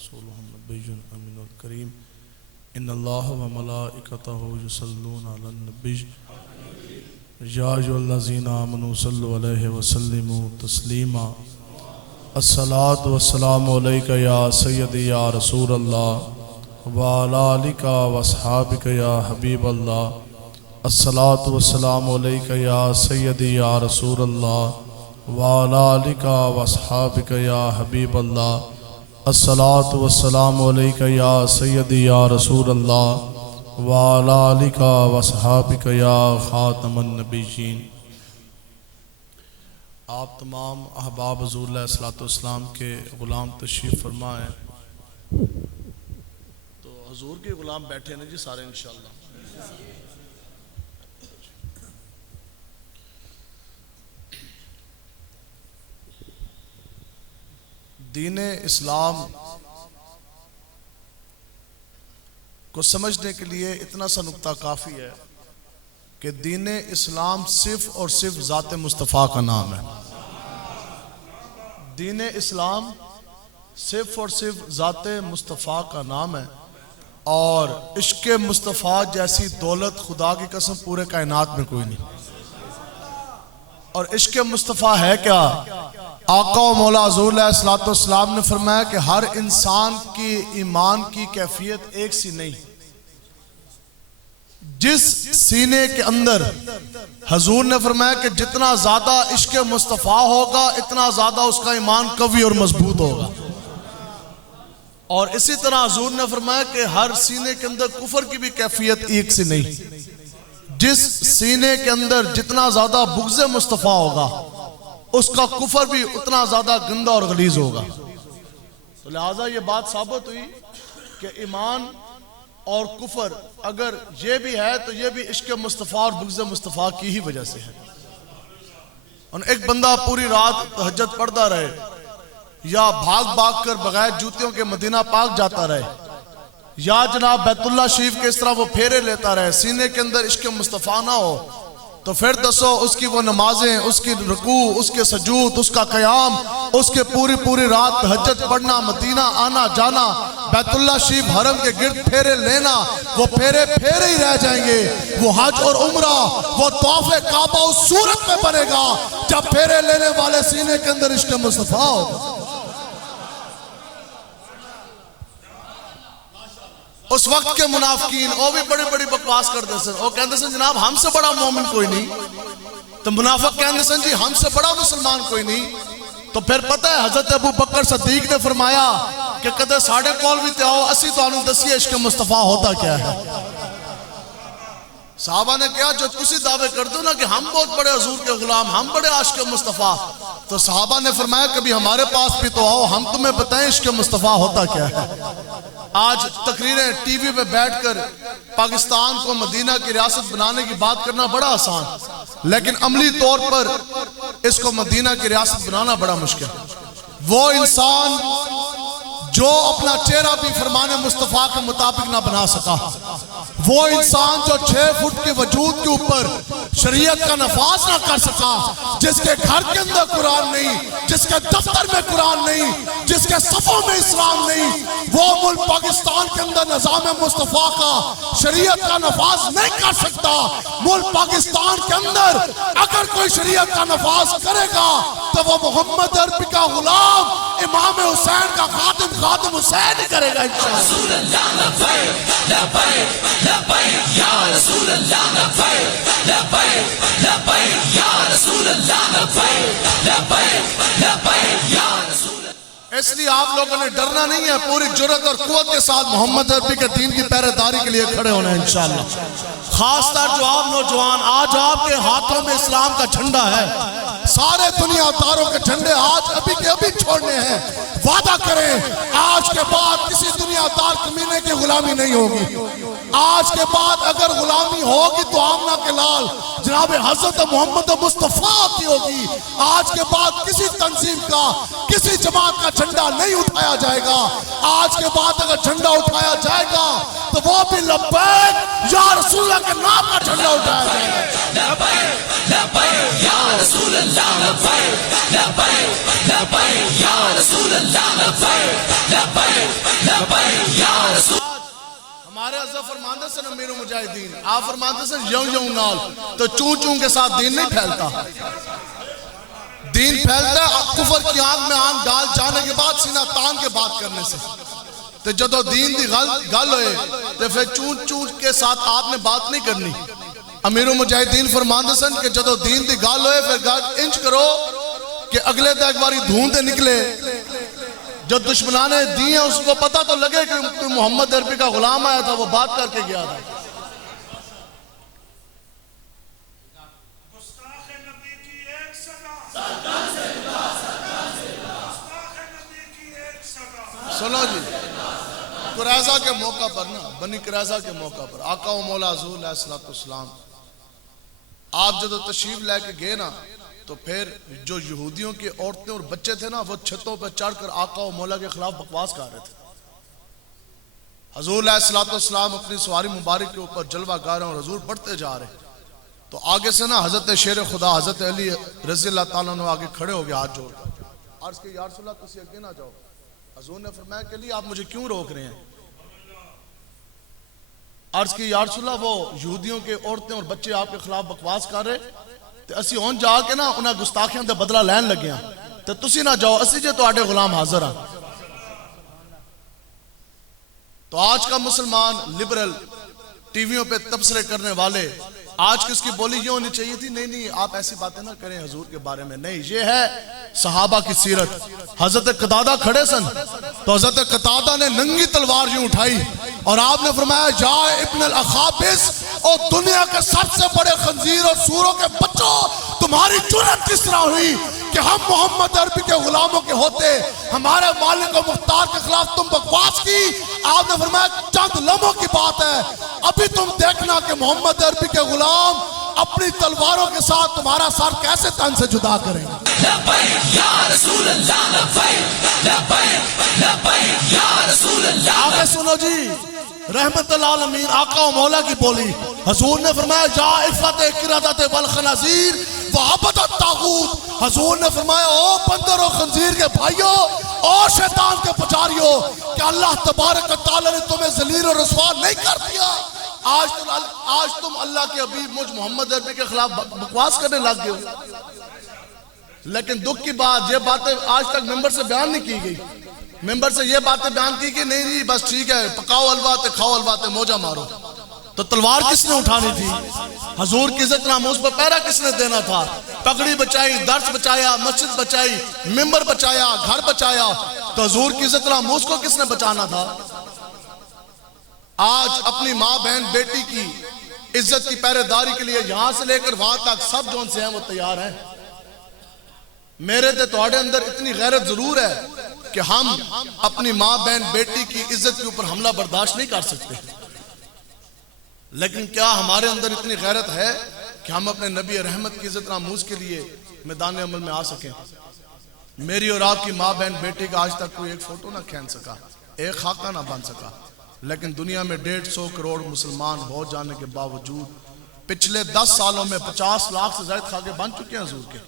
रसूलुहुन नबियुन अमीनुल करीम इन्नल्लाह व मलाइकतहु युसल्लूना अलन नबी या अय्युहल्लज़ीना आमनू सल्लु अलैहि व सल्लिमू तस्लीमा। अस्सलातु वस्सलामु अलैका या सय्यदी या रसूलल्लाह व अला आलिका व अस्हाबिका या हबीबल्लाह। अस्सलातु वस्सलामु अलैका या सय्यदी या रसूलल्लाह व अला आलिका व अस्हाबिका या हबीबल्लाह। अस्सलातु वस्सलामु अलैका या सय्यदी या रसूलल्लाह व अला आलिका व अस्हाबिका या खातमन नबिय्यीन। आप तमाम अहबाब हुज़ूर अलैहिस्सलाम के ग़ुलाम तशरीफ़ फरमा हैं, तो हुज़ूर के ग़ुलाम बैठे ना जी सारे इंशाअल्लाह। दीन इस्लाम को समझने के लिए इतना सा नुक्ता काफ़ी है कि दीन इस्लाम सिर्फ और सिर्फ ज़ात मुस्तफ़ा का नाम है। दीन इस्लाम सिर्फ और सिर्फ ज़ात मुस्तफ़ा का नाम है और इश्क़ मुस्तफ़ा जैसी दौलत खुदा की कसम पूरे कायनात में कोई नहीं। और इश्क़ मुस्तफ़ा है क्या? आका व मौला हुज़ूर अलैहिस्सलाम ने फरमाया कि हर इंसान की ईमान की कैफियत एक सी नहीं। जिस सीने के अंदर हुज़ूर ने फरमाया कि जितना ज्यादा इश्क़ मुस्तफ़ा होगा इतना ज्यादा उसका ईमान कवी और मजबूत होगा। और इसी तरह हुज़ूर ने फरमाया कि हर सीने के अंदर कुफर की भी कैफियत एक सी नहीं। जिस सीने के अंदर जितना ज्यादा बुग़्ज़ मुस्तफ़ा होगा उसका कुफर भी उतना ज्यादा गंदा और गलीज होगा। तो लिहाजा ये बात साबित हुई कि ईमान और कुफर अगर ये भी है तो ये भी इश्क़ मुस्तफ़ा और बुग़्ज़ मुस्तफ़ा की ही वजह से है। और एक बंदा पूरी रात तहज्जुद पढ़ता रहे या भाग भाग कर बगैर जूतियों के मदीना पाक जाता रहे या जनाब बैतुल्लाह शरीफ के इस तरह वो फेरे लेता रहे, सीने के अंदर इश्क़ मुस्तफ़ा ना हो तो फिर दसो उसकी वो नमाजें, उसकी रुकू, उसके सजूद, उसका क़याम, उसके पूरी पूरी रात तहज्जुद पढ़ना, मदीना आना जाना, बैतुल्लाह शरीफ हरम के गिर्द फेरे लेना, वो फेरे फेरे ही रह जाएंगे। वो हज और उम्रा, वो तौफ़े काबा उस सूरत में बनेगा जब फेरे लेने वाले सीने के अंदर इश्क़ मुस्तफ़ा होगा। उस वक्त के मुनाफिकीन वो भी बड़ी बड़ी बकवास करते सन। वो कहते सन जनाब हमसे बड़ा मोमिन कोई नहीं। तो मुनाफिक कहते सन जी हमसे बड़ा मुसलमान कोई नहीं। तो फिर पता है हजरत अबू बकर सद्दीक ने फरमाया कि कदे साढ़े कोल भी ते आओ असी तुहानू दसिए इश्क़ मुस्तफ़ा होता क्या है। साहबा ने कहा जो तुसी दावे कर दो ना कि हम बहुत बड़े हुज़ूर के गुलाम, हम बड़े आशिक़ मुस्तफ़ा, तो साहबा ने फरमाया कभी हमारे पास भी तो आओ, हम तुम्हें बताएं इश्क़ मुस्तफ़ा होता क्या है। आज तकरीरें टीवी पे बैठकर पाकिस्तान को मदीना की रियासत बनाने की बात करना बड़ा आसान, लेकिन अमली तौर पर इसको मदीना की रियासत बनाना बड़ा मुश्किल। वो इंसान जो अपना चेहरा भी फरमाने मुस्तफ़ा के मुताबिक ना बना सका, वो इंसान जो 6 फुट के वजूद के ऊपर शरीयत का नफाज ना कर सका, जिसके घर के अंदर कुरान नहीं, जिसके दफ्तर में कुरान नहीं, जिसके सफ़ों में इस्लाम नहीं, वो मुल्क पाकिस्तान के अंदर निज़ाम मुस्तफ़ा का शरीयत का नफाज नहीं कर सकता। मुल्क पाकिस्तान के अंदर अगर कोई शरीयत का नफाज करेगा तो वो मोहम्मद अरबी का गुलाम इमाम हुसैन का खातिम हुसैन करेगा इसलिए आप लोगों ने डरना नहीं है, पूरी जुर्रत और कुव्वत के साथ मोहम्मद अरबी के दीन की पहरेदारी के लिए खड़े होना है इंशाअल्लाह। खासतौर जो आप नौजवान, आज आपके हाथों में इस्लाम का झंडा है। सारे दुनियादारों के झंडे आज अभी के अभी छोड़ने हैं। वादा करें आज के बाद किसी दुनियादार कमीने की गुलामी नहीं होगी। आज के बाद अगर गुलामी होगी तो आमना के लाल जनाब हजरत मोहम्मद मुस्तफा की होगी। आज के बाद किसी तंजीम का, किसी जमात का झंडा नहीं उठाया जाएगा। आज के बाद अगर झंडा उठाया जाएगा तो वो भी लब्बैक या रसूल के नाम का झंडा उठाया जाएगा। या रसूल अल्लाह, या रसूल अल्लाह। हमारे अज़्ज़ा फरमाते सन अमीर मुजाहिदीन, आप फरमाते सन यूं यूं नाल तो चूं चूं के साथ दीन नहीं फैलता। दीन फैलता है कुफर की आंख में आंख डाल जाने के बाद, सीना तान के बात करने से। तो जदों दीन की गल होए तो फिर चूं चूं के साथ आपने बात नहीं करनी। अमीर मुजाहिदीन फरमाते सन कि जदों दीन की गल होए फिर गल इंज करो कि अगले तो एक बारी धूं ते निकले। जो दुश्मना ने दी है उसको पता तो लगे कि मोहम्मद अरबी का गुलाम आया था, वो बात करके गया था। सुनो जी, कुरैज़ा के मौका पर ना, बनी कुरैज़ा के मौका पर आका व मौला हुज़ूर अलैहिस्सलाम आप जब तशरीफ लेके गए ना, तो फिर जो यहूदियों की औरतें और बच्चे थे ना, वो छतों पर चढ़कर आका व मौला के खिलाफ बकवास कर रहे थे। हुज़ूर अलैहिस्सलाम अपनी सवारी मुबारक के ऊपर जलवा गा रहे हैं और हुज़ूर बढ़ते जा रहे। तो आगे से ना हजरत शेर खुदा हजरत अली रज़ी अल्लाह ताला अन्हु आगे खड़े हो गए हाथ जोड़कर। अर्ज़ की या रसूल अल्लाह तुसी अगे ना जाओ। हुज़ूर ने फरमाया के लिए आप मुझे क्यों रोक रहे हैं? अर्ज़ की या रसूल अल्लाह वो यहूदियों के औरतें और बच्चे आपके खिलाफ बकवास कर रहे, तो असी हुण जाके ना उन्हां गुस्ताखियां दा बदला लैन लगे हां, ते तुसी ना जाओ, असी जे तुहाडे गुलाम हाजिर हां। तो आज का मुसलमान लिबरल टीवियों पे तबसरे करने वाले, आज किसकी बोली ये होनी चाहिए थी, नहीं नहीं आप ऐसी बातें ना करें हुजूर के बारे में, नहीं, ये है सहाबा की सीरत। हजरत कतादा खड़े सन तो हजरत कतादा ने नंगी तलवार यूं उठाई और आपने फरमाया जा इब्न अल अखाबिस, और दुनिया के सबसे बड़े खंजीर और सूरों के बच्चों, तुम्हारी जुर्रत किस तरह हुई कि हम मोहम्मद अरबी के गुलामों के होते हमारे मालिक और मुख्तार के खिलाफ तुम बकवास की। आपने फरमाया चंद लम्हों की बात है, अभी तुम देखना कि मोहम्मद अरबी के गुलाम अपनी तलवारों के साथ तुम्हारा सर कैसे तन से जुदा करेंगे। आगे सुनो जी, रहमतुल आलमीन आका व मौला की बोली। हुजूर ने फरमाया जा इफ़्फ़त किरदत वल खनाज़ीर वहबत तागूत। हुजूर ने फरमाया ओ बंदर और खंजीर के भाइयों और शैतान के पुजारियों, क्या अल्लाह तबारक व तआला ने तुम्हें ज़लील और रुसवा नहीं कर दिया? आज तुम अल्लाह के हबीब मुझ मोहम्मद अरबी के खिलाफ बकवास करने लग गए हो। लेकिन दुख की बात, ये बातें आज तक मेंबर से बयान नहीं की गई। मेंबर से ये बातें बयान की कि नहीं नहीं बस ठीक है, पकाओ हलवा ते खाओ हलवा ते मौजा मारो। तो तलवार किसने उठानी थी? हुजूर की इज्जत नामूस पर पहरा किसने देना था? पगड़ी बचाई, दर्स बचाया, मस्जिद बचाई, मेंबर बचाया, घर बचाया, तो हुजूर की इज्जत नामूस को किसने बचाना था? आज अपनी माँ बहन बेटी की इज्जत की पहरेदारी के लिए यहां से लेकर वहां तक सब जोन से हैं वो तैयार हैं। मेरे ते तुम्हारे अंदर इतनी गैरत जरूर है कि हम अपनी माँ बहन बेटी की इज्जत के ऊपर हमला बर्दाश्त नहीं कर सकते, लेकिन क्या हमारे अंदर इतनी गैरत है कि हम अपने नबी रहमत की इज्जत नामूस के लिए मैदान अमल में आ सकें? मेरी और आपकी माँ बहन बेटी का आज तक कोई एक फोटो ना खींच सका, एक खाका ना बन सका, लेकिन दुनिया में 150 करोड़ मुसलमान हो जाने के बावजूद पिछले 10 सालों में 50 लाख से ज्यादा खाके बन चुके हैं हुजूर के।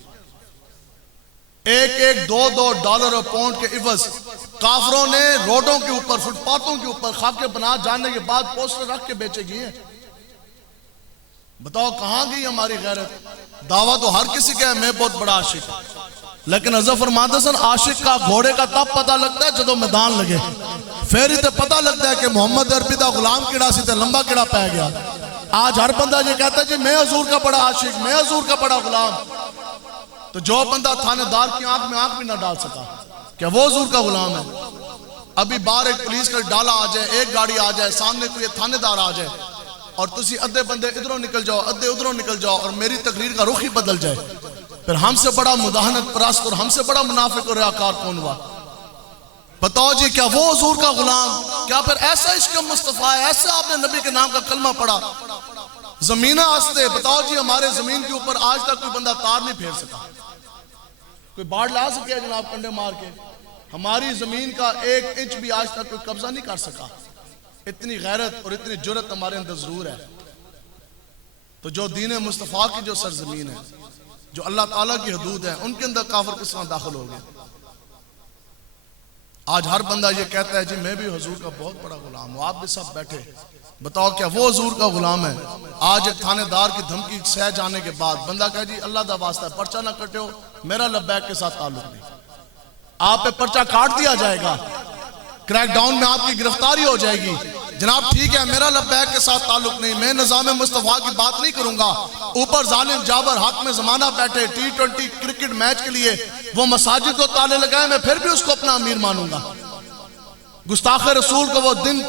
एक दो डॉलर और पाउंड के इवज काफरों ने रोडों के ऊपर, फुटपाथों के ऊपर खाके बना जाने के बाद पोस्टर रख के बेचे गए। बताओ कहां गई हमारी गैरत? दावा तो हर किसी का है मैं बहुत बड़ा आशिक, लेकिन अज़्ज़ा फरमाते सन आशिक का घोड़े का तब पता लगता है जदों मैदान लगे, फिर ही तो पता लगता है कि मोहम्मद अरबी का गुलाम किड़ा सी ते लंबा किड़ा पै गया। आज हर बंदा ये कहता है जी मैं हुजूर का बड़ा आशिक, मैं हुजूर का बड़ा गुलाम, तो जो बंदा थानेदार की आंख में आंख भी ना डाल सका, क्या वो हुजूर का गुलाम है? अभी बाहर एक पुलिस का डाला आ जाए, एक गाड़ी आ जाए, सामने कोई थानेदार आ जाए और तुसी अद्धे बंदे इधरों निकल जाओ, अद्धे उधरों निकल जाओ और मेरी तकरीर का रुख ही बदल जाए, फिर हमसे बड़ा मुदाहनत परस्त और हमसे बड़ा मुनाफिक और रियाकार कौन हुआ? बताओ जी, क्या वो हुजूर का गुलाम, क्या फिर ऐसा इश्क मुस्तफ़ा है, ऐसे आपने नबी के नाम का कलमा पढ़ा, जमीना आस्ते। बताओ जी, हमारे जमीन के ऊपर आज तक कोई बंदा तार नहीं फेर सका, कोई बाढ़ ला सके जनाब कंडे मार के, हमारी जमीन का 1 इंच भी आज तक कोई कब्जा नहीं कर सका। इतनी गैरत और इतनी जुर्रत हमारे अंदर जरूर है। तो जो दीन मुस्तफ़ा की जो सरजमीन है, जो अल्लाह ताला की हदूद है, उनके अंदर काफिर किस तरह दाखिल हो गए। आज हर बंदा ये कहता है जी मैं भी हुजूर का बहुत बड़ा गुलाम हूँ, आप भी सब बैठे। बताओ क्या वो हुजूर का गुलाम है? आज एक थानेदार की धमकी सह जाने के बाद बंदा कहे जी अल्लाह दा वास्ता है पर्चा ना कटो, मेरा लब्बैक के साथ ताल्लुक नहीं, आप पे पर्चा काट दिया जाएगा, क्रैकडाउन में आपकी गिरफ्तारी हो जाएगी। जनाब ठीक है, मेरा लब्बैक के साथ ताल्लुक नहीं, मैं निजाम मुस्तफ़ा की बात नहीं करूंगा। ऊपर जालिम जाबर हक में जमाना बैठे T20 क्रिकेट मैच के लिए वो मसाजिद को ताले लगाए, मैं फिर भी उसको अपना अमीर मानूंगा। गुस्ताख रसूल को वो दिन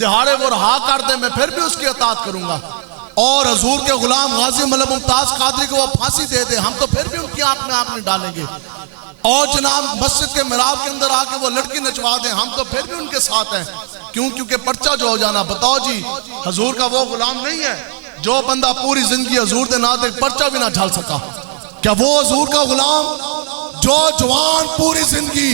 दिहाड़े वो रहा कर दे, मैं फिर भी उसकी अताअत करूंगा। और हजूर के गुलाम गाजी मलक मुमताज कादरी को वो फांसी दे दे, हम तो फिर भी उनकी आंख में आंख नहीं डालेंगे। और जनाब मस्जिद के मिराब के अंदर आके वो लड़की नचवा दें, हम तो फिर भी उनके साथ हैं। क्यों? क्योंकि पर्चा जो हो जाना। बताओ जी, हजूर का वो गुलाम नहीं है जो बंदा पूरी जिंदगी हजूर के नाते पर्चा भी ना झल सका? क्या वो हजूर का गुलाम जो जवान पूरी जिंदगी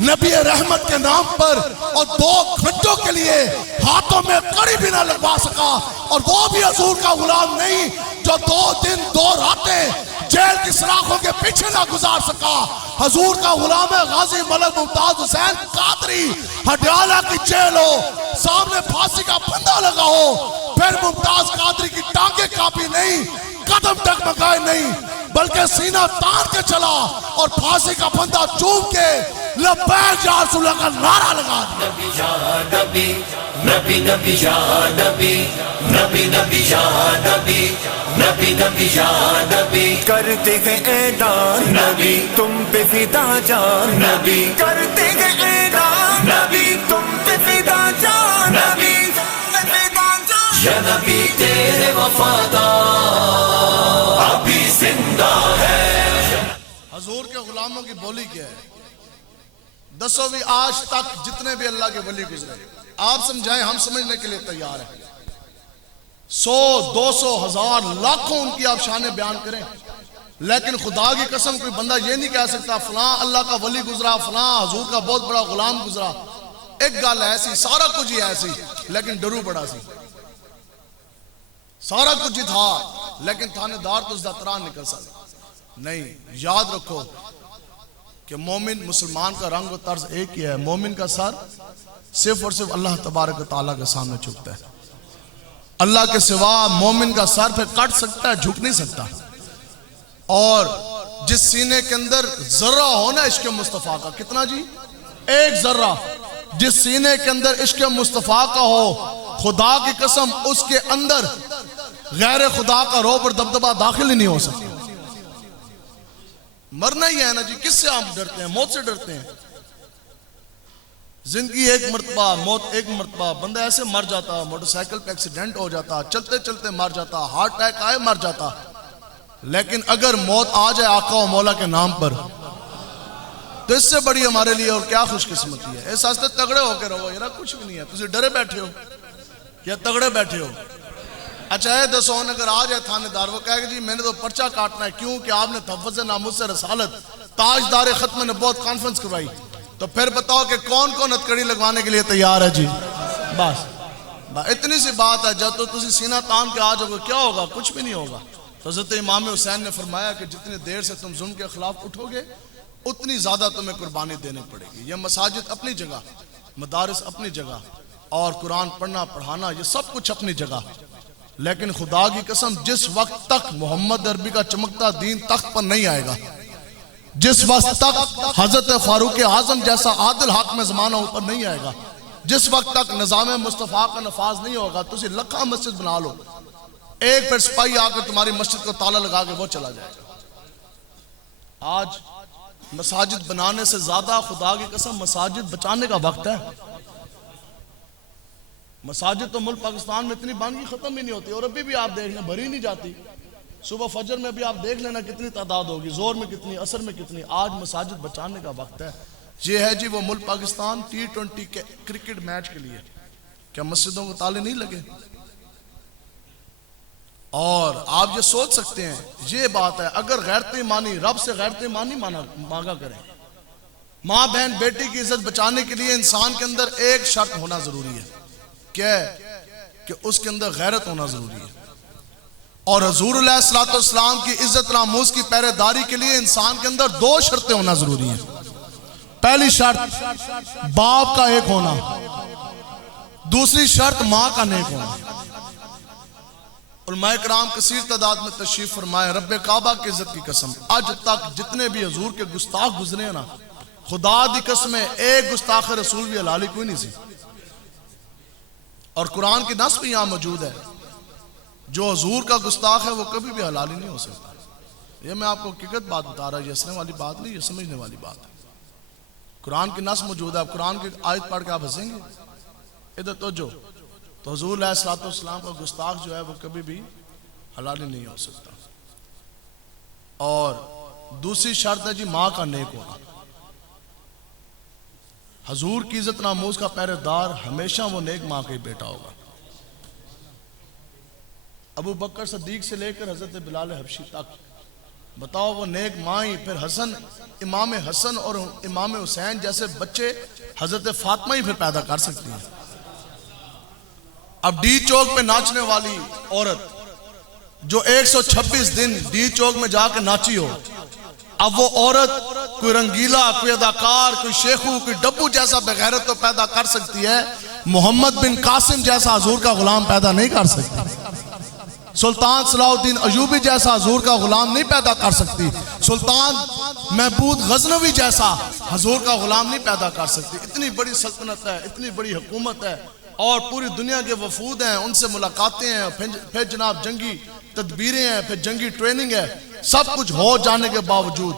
नबी रहमत के नाम पर और 2 घंटों के लिए हाथों में कड़ी भी ना लगवा सका, और वो भी हजूर का गुलाम नहीं जो 2 दिन 2 रातें जेल की सलाखों के पीछे ना गुजार सका? हजूर का गुलाम है गाजी मलक मुमताज हुसैन कादरी। हडियाला की जेल हो, सामने फांसी का फंदा लगा हो, फिर मुमताज कादरी की टांगे कांपी नहीं, कदम डगमगाए नहीं, बल्कि सीना तान के चला और फांसी का फंदा चूम के लब्बैक या रसूल अल्लाह का नारा लगा दिया। नबी या नबी, नबी नबी या नबी, नबी नबी या नबी, नबी नबी या नबी, करते हैं ऐलान नबी तुम पे फिदा जान नबी, करते हैं ऐलान नबी तुम पे फिदा जान नबी, या नबी तेरे वफादार अभी जिंदा है। हजूर के गुलामों की बोली क्या है? दसों भी आज तक जितने भी अल्लाह के वली गुजरे, आप समझाएं, हम समझने के लिए तैयार हैं। 100, 200, 1000, लाखों उनकी आप शाने बयान करें, लेकिन खुदा की कसम कोई बंदा ये नहीं कह सकता फलां अल्लाह का वली गुजरा, फलां हजूर का बहुत बड़ा गुलाम गुजरा। एक गल ऐसी, सारा कुछ ही ऐसी, लेकिन डरू बड़ा सी। सारा कुछ ही था, लेकिन थानेदार तो उसका तरान निकल सकता नहीं। याद रखो कि मोमिन मुसलमान का रंग और तर्ज एक ही है। मोमिन का सर सिर्फ और सिर्फ अल्लाह तबारक तआला के सामने झुकता है। अल्लाह के सिवा मोमिन का सर फिर कट सकता है, झुक नहीं सकता। और जिस सीने के अंदर जर्रा हो ना इश्क मुस्तफ़ा का, कितना जी? 1 जर्रा जिस सीने के अंदर इश्क मुस्तफ़ा का हो, खुदा की कसम उसके अंदर गैर खुदा का रौब और दबदबा दाखिल ही नहीं हो सकता। मरना ही है ना जी, किससे आप डरते हैं? मौत से डरते हैं। जिंदगी एक मरतबा, मौत एक मरतबा। बंदा ऐसे मर जाता, मोटरसाइकिल पे एक्सीडेंट हो जाता, चलते चलते मर जाता, हार्ट अटैक आए मर जाता। लेकिन अगर मौत आ जाए आका और मौला के नाम पर, तो इससे बड़ी हमारे लिए और क्या खुशकिस्मती है। इस वास्ते तगड़े होकर रहो यार, कुछ भी नहीं है। तुम डरे बैठे हो या तगड़े बैठे हो? अच्छा है दसो, अगर आ जाए थानेदार, वो कहेगा जी मैंने तो पर्चा काटना है, क्यों कि आपने तहफ़्फ़ुज़ नामुस रसालत ताजदार खत्म ने बहुत कॉन्फ्रेंस करवाई, तो फिर बताओ कि कौन कौन हथकड़ी लगवाने के लिए तैयार है जी? बस इतनी सी बात है। जब तो तुम सीना तान के आ जाओगे क्या होगा? कुछ भी नहीं होगा। तो हज़रत इमाम हुसैन ने फरमाया कि जितनी देर से तुम जुल्म के खिलाफ उठोगे उतनी ज्यादा तुम्हें कुर्बानी देनी पड़ेगी। ये मसाजिद अपनी जगह, मदारिस अपनी जगह, और कुरान पढ़ना पढ़ाना ये सब कुछ अपनी जगह, लेकिन खुदा की कसम जिस वक्त तक मोहम्मद अरबी का चमकता दीन तख्त पर नहीं आएगा, जिस वक्त तक हजरत फारूक आजम जैसा आदिल हाकिम ज़माना ऊपर नहीं आएगा, जिस वक्त तक निज़ाम मुस्तफ़ा का नफाज नहीं होगा, तुम लखा मस्जिद बना लो, एक फिर सिपाही आकर तुम्हारी मस्जिद को ताला लगा के वो चला जाएगा। आज मसाजिद बनाने से ज्यादा खुदा की कसम मसाजिद बचाने का वक्त है। मसाजिद तो मुल्क पाकिस्तान में इतनी बन गई, खत्म ही नहीं होती, और अभी भी आप देख लें भरी नहीं जाती। सुबह फजर में भी आप देख लेना कितनी तादाद होगी, जोर में कितनी, असर में कितनी। आज मसाजिद बचाने का वक्त है। ये है जी वो मुल्क पाकिस्तान T20 के क्रिकेट मैच के लिए। क्या मस्जिदों को ताले नहीं लगे? और आप ये सोच सकते हैं, ये बात है, अगर गैरत ईमानी रब से गैरत ईमानी मांगा करें। माँ बहन बेटी की इज्जत बचाने के लिए इंसान के अंदर एक शर्त होना जरूरी है, क्या है? कि उसके अंदर गैरत होना जरूरी है। और हुजूर अलैहिस्सलाम की इज्जत नामूस की पहरेदारी के लिए इंसान के अंदर दो शर्तें होना जरूरी हैं। पहली शर्त बाप का एक होना, दूसरी शर्त माँ का नेक होना। उलमाए किराम कसीर तादाद में तशरीफ फरमाए, रब्बे काबा की इज्जत की कसम, आज तक जितने भी हुजूर के गुस्ताख गुजरे हैं ना, खुदा दी कसम एक गुस्ताख रसूल भी हलाली कोई नहीं सी। और कुरान की नस भी यहां मौजूद है, जो हुजूर का गुस्ताख है वो कभी भी हलाली नहीं हो सकता। ये मैं आपको हकीकत बात बता रहा हूं, ये हंसने वाली बात नहीं, ये समझने वाली बात है। कुरान की नस मौजूद है, कुरान की आयत पढ़ के आप हंसेंगे। इधर तो हुजूर अलैहिस्सलाम का गुस्ताख जो है वो कभी भी हलाली नहीं हो सकता। और दूसरी शर्त है जी माँ का नेक होना। हुजूर की इज्जत नामूस का पहरेदार हमेशा वो नेक माँ का ही बेटा होगा। अबू बकर सद्दीक से लेकर हजरत बिलाल हबशी तक, बताओ वो नेक माँ ही। फिर इमाम हसन और इमाम हुसैन जैसे बच्चे हजरत फातिमा ही फिर पैदा कर सकती है। अब डी चौक पे नाचने वाली औरत जो 126 दिन डी चौक में जाकर नाची हो, अब वो औरत कोई रंगीला, कोई अदाकार, कोई शेखू, कोई डब्बू जैसा बेगैरत तो पैदा कर सकती है, मोहम्मद बिन कासिम जैसा हुजूर का गुलाम पैदा नहीं कर सकती। सुल्तान सलाहुद्दीन अयूबी जैसा हुजूर का गुलाम नहीं पैदा कर सकती। सुल्तान महमूद गजनवी जैसा हुजूर का गुलाम नहीं पैदा कर सकती। इतनी बड़ी सल्तनत है, इतनी बड़ी हुकूमत है, और पूरी दुनिया के वफूद हैं, उनसे मुलाकातें हैं, फिर जनाब जंगी तदबीरें हैं, फिर जंगी ट्रेनिंग है। सब कुछ हो जाने के बावजूद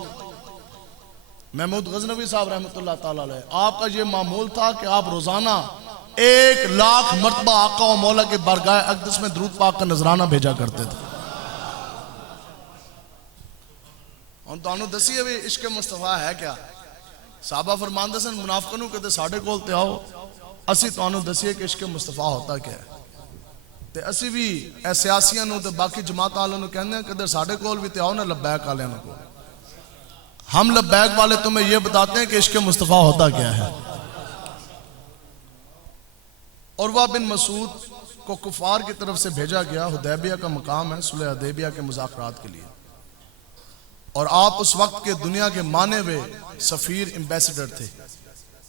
महमूद गजनवी साहब रहमतुल्लाह ताला अलैह, आपका ये मामूल था कि आप रोजाना 1,00,000 मरतबा आका और मौला के बारगाह अक़दस में दुरूद पाक का नजराना भेजा करते थे। हम तो दसिए भी इश्क मुस्तफा है क्या? साहबा फरमांदे सन मुनाफिकां नूं कदे साडे कोल ते आओ, असी तुहानूं दसीए कि इश्क मुस्तफा होता क्या है। ते असी भी ए सियासियां नूं ते बाकी जमात वालों नूं कहंदे हैं कदे साडे कोल भी ते आओ ना लब्बैक वालियां कोल। हम लब्बैक वाले तुम्हें यह बताते हैं कि इश्क मुस्तफा होता क्या है। उरवा बिन मसूद को कुफार की तरफ से भेजा गया, हुदैबिया का मकाम है, सुलह हुदैबिया के मुज़ाकरात के लिए, और आप उस वक्त के दुनिया के माने हुए सफीर एम्बेसडर थे।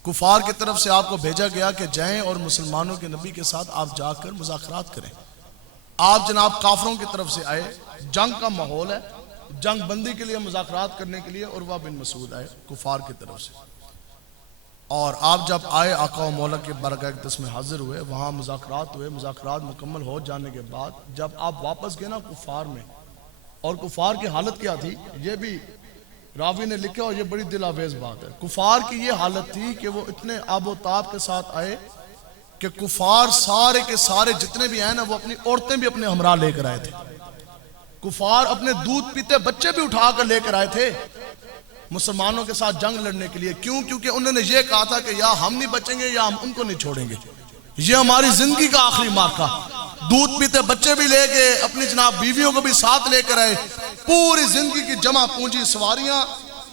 कुफार की तरफ से आपको भेजा गया कि जाएं और मुसलमानों के नबी के साथ आप जाकर मुज़ाकरात करें। आप जनाब काफरों की तरफ से आए, जंग का माहौल है, जंग बंदी के लिए मुज़ाकरात करने के लिए उरवा बिन मसूद आए कुफार की तरफ से। और आप जब आए आका और मौला के बारगाह अक़दस में हाजिर हुए, वहाँ मुज़ाकरात हुए। मुज़ाकरात मुकम्मल हो जाने के बाद जब आप वापस गए ना कुफार में, और कुफार की हालत क्या थी ये भी रावी ने लिखा, और ये बड़ी दिलावेज बात है। कुफार की ये हालत थी कि वो इतने आबोताब के साथ आए कि कुफार सारे के सारे जितने भी हैं ना, वो अपनी औरतें भी अपने हमरा लेकर आए थे। कुफार अपने दूध पीते बच्चे भी उठा कर लेकर आए थे मुसलमानों के साथ जंग लड़ने के लिए। क्यों? क्योंकि उन्होंने ये कहा था कि या हम नहीं बचेंगे या हम उनको नहीं छोड़ेंगे, ये हमारी जिंदगी का आखिरी मार्का। दूध पीते बच्चे भी ले गए, अपनी जनाब बीवियों को भी साथ लेकर आए, पूरी जिंदगी की जमा पूंजी, सवारियां,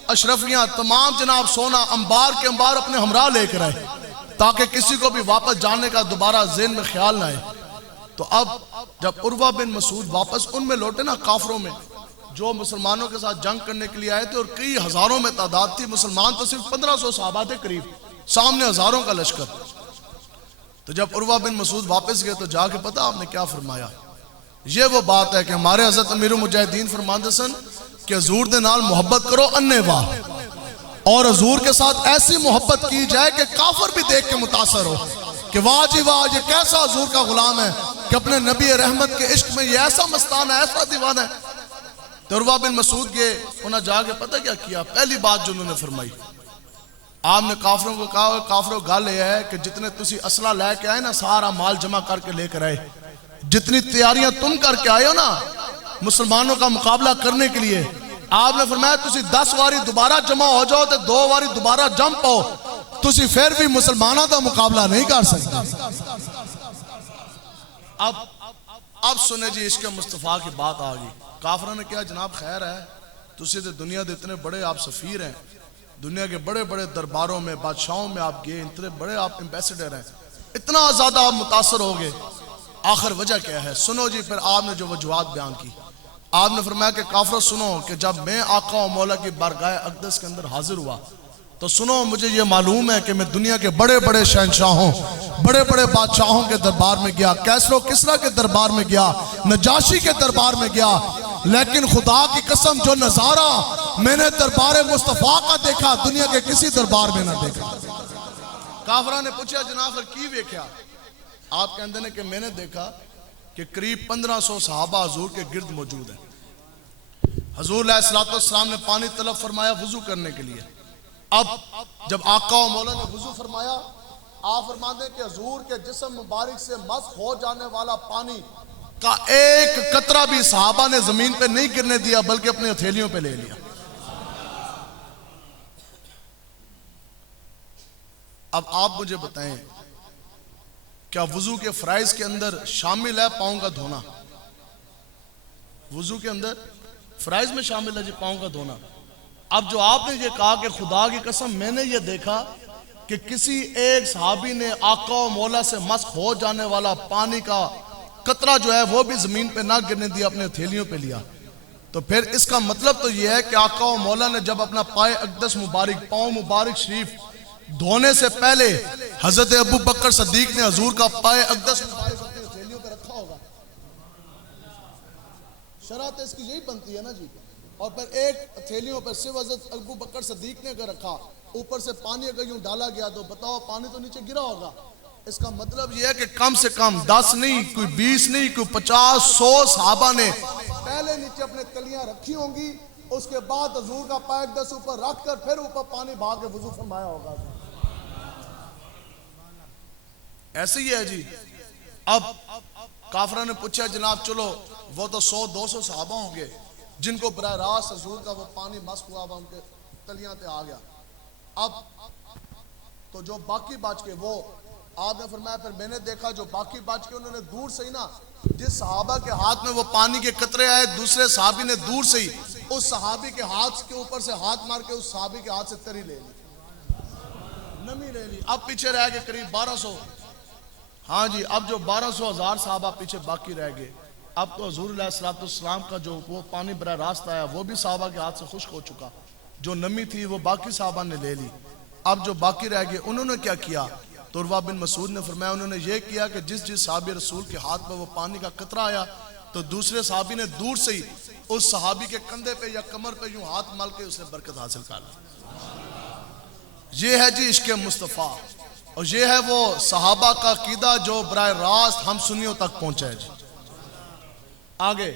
अशरफियां, तमाम जनाब सोना, अंबार के अंबार अपने हमरा लेकर आए, ताकि किसी को भी वापस जाने का दोबारा ज़हन में ख्याल ना आए। तो अब जब उरवा बिन मसूद वापस उनमें लौटे ना, काफरों में जो मुसलमानों के साथ जंग करने के लिए आए थे, और कई हजारों में तादाद थी, मुसलमान तो सिर्फ 1500 सहाबा थे करीब, सामने हजारों का लश्कर। तो जब उरवा बिन मसूद वापस गए तो जाके पता आपने क्या फरमाया? ये वो बात है कि हमारे हज़रत अमीरुल मुजाहिदीन फरमाते सन कि हुजूर दे नाल मोहब्बत करो अन्ने वाह, और हुजूर के साथ ऐसी मोहब्बत की जाए कि काफिर भी देख के मुतासर हो कि वाह जी वाह, ये कैसा हुजूर का गुलाम है कि अपने नबी रहमत के इश्क में ये ऐसा मस्ताना है, ऐसा दीवाना है। तो उरवा बिन मसूद गए, उन्हें जाके पता क्या किया? पहली बात जो उन्होंने फरमाई, आपने काफरों को कहा, काफरों गल यह है कि जितने तुसी असला लेके आए ना, सारा माल जमा करके लेकर आए, जितनी तैयारियां तुम करके आए हो ना मुसलमानों का मुकाबला करने के लिए, आपने फरमाया तुसी 10 वारी दोबारा जमा हो जाओ तो 2 वारी दोबारा जम पाओ, तुसी फिर भी मुसलमानों का मुकाबला नहीं कर सकते। अब सुने जी, इश्क मुस्तफा की बात आ गई। काफरा ने क्या जनाब खैर है, तुसी तो दुनिया के इतने बड़े आप सफीर हैं, दुनिया के बड़े बड़े दरबारों में बादशाहों में आप गए, इतने बड़े आप एम्बेसडर हैं, इतना ज्यादा आप मुतासर हो गए, आखिर वजह क्या है? सुनो जी, फिर आपने जो वजूहात बयान की, आपने फरमाया कि काफरा सुनो कि जब मैं आका और मौला की बारगाह अक़दस के अंदर हाजिर हुआ तो सुनो, मुझे ये मालूम है कि मैं दुनिया के बड़े बड़े शहंशाहों, बड़े बड़े बादशाहों के दरबार में गया, कैसरो किसरा के दरबार में गया, नजाशी के दरबार में गया, लेकिन खुदा की कसम जो नजारा मैंने दरबार मुस्तफा का देखा दुनिया के किसी दरबार में ना देखा। काफरा ने पूछा जनाब फिर की देखा? आप कहते हैं कि मैंने देखा कि करीब 1500 सहाबा हजूर के गिर्द मौजूद है। हजूर अलैहिस्सलाम ने पानी तलब फरमाया वुजू करने के लिए। अब जब आका और मौला ने वुजू फरमाया, आप फरमाते हैं कि हजूर के जिस्म मुबारक से मस्क हो जाने वाला पानी का एक कतरा भी सहाबा ने जमीन पे नहीं गिरने दिया, बल्कि अपने हथेलियों पे ले लिया। अब आप मुझे बताएं, क्या वुजू के फराइज के अंदर शामिल है पाँव का धोना? वुजू के अंदर फराइज में शामिल है जी पाँव का धोना। अब जो आपने ये कहा कि खुदा की कसम मैंने ये देखा कि किसी एक सहाबी ने आका और मौला से मस्क हो जाने वाला पानी का कतरा जो है वो भी जमीन पे ना गिरने दिया, अपने हथेलियों पे लिया, तो फिर इसका मतलब तो यह है कि आका और मौला ने जब अपना पाए अक़दस मुबारक, पाँव मुबारक शरीफ धोने से पहले हजरत अबू बकर सद्दीक ने हजूर का पाए अक़दस मुबारक अपनी हथेलियों पे रखा होगा। शरात इसकी यही बनती है ना जी। और फिर एक हथेलियों पर सिर्फ हजरत अबू बकर सद्दीक ने अगर रखा, ऊपर से पानी अगर यूं डाला गया तो बताओ पानी तो नीचे गिरा होगा। इसका मतलब यह है कि कम से कम 10 नहीं, कोई 20 नहीं, कोई 50-100 सहाबा ने पहले नीचे अपने तलियां रखी होंगी, उसके बाद हजूर का पाए अक़दस ऊपर रख कर फिर ऊपर पानी बहा के वुजू फरमाया होगा। ऐसे ही है जी। अब काफरा ने पूछा जनाब चलो वो तो 100-200 सहाबा होंगे जिनको बराह रास्त हजूर का वो पानी मस्क हुआ हुआ उनके तलियां पे आ गया। अब तो जो बाकी बच के वो आपने फरमाया फिर मैंने देखा जो बाकी बच के उन्होंने दूर से ही ना, जिस सहाबा के हाथ में वो पानी के कतरे आए, दूसरे सहाबी ने दूर से ही उस सहाबी के हाथ के ऊपर से हाथ मार के उस सहाबी के हाथ से तरी ले ली, नमी ले ली। अब पीछे रह गए करीब 1200। हाँ जी, अब जो 1200-1000 सहाबा पीछे बाकी रह गए। अब तो हजूर अलैहिस्सलाम का जो वो पानी बराह रास्त आया वो भी सहाबा के हाथ से खुश्क हो चुका, जो नमी थी वो बाकी सहाबा ने ले ली। अब जो बाकी रह गए उन्होंने क्या किया? तुरवा बिन मसूद ने फरमाया उन्होंने ये किया कि जिस जिस सहाबी रसूल के हाथ में वो पानी का कतरा आया तो दूसरे सहाबी ने दूर से ही उस सहाबी के कंधे पे या कमर पे यूं हाथ मल के उसने बरकत हासिल कर ली। ये है जी इश्क मुस्तफ़ा, और ये है वो सहाबा का अकीदा जो बराह रास्त हम सुन्नियों तक पहुंचा है जी। आगे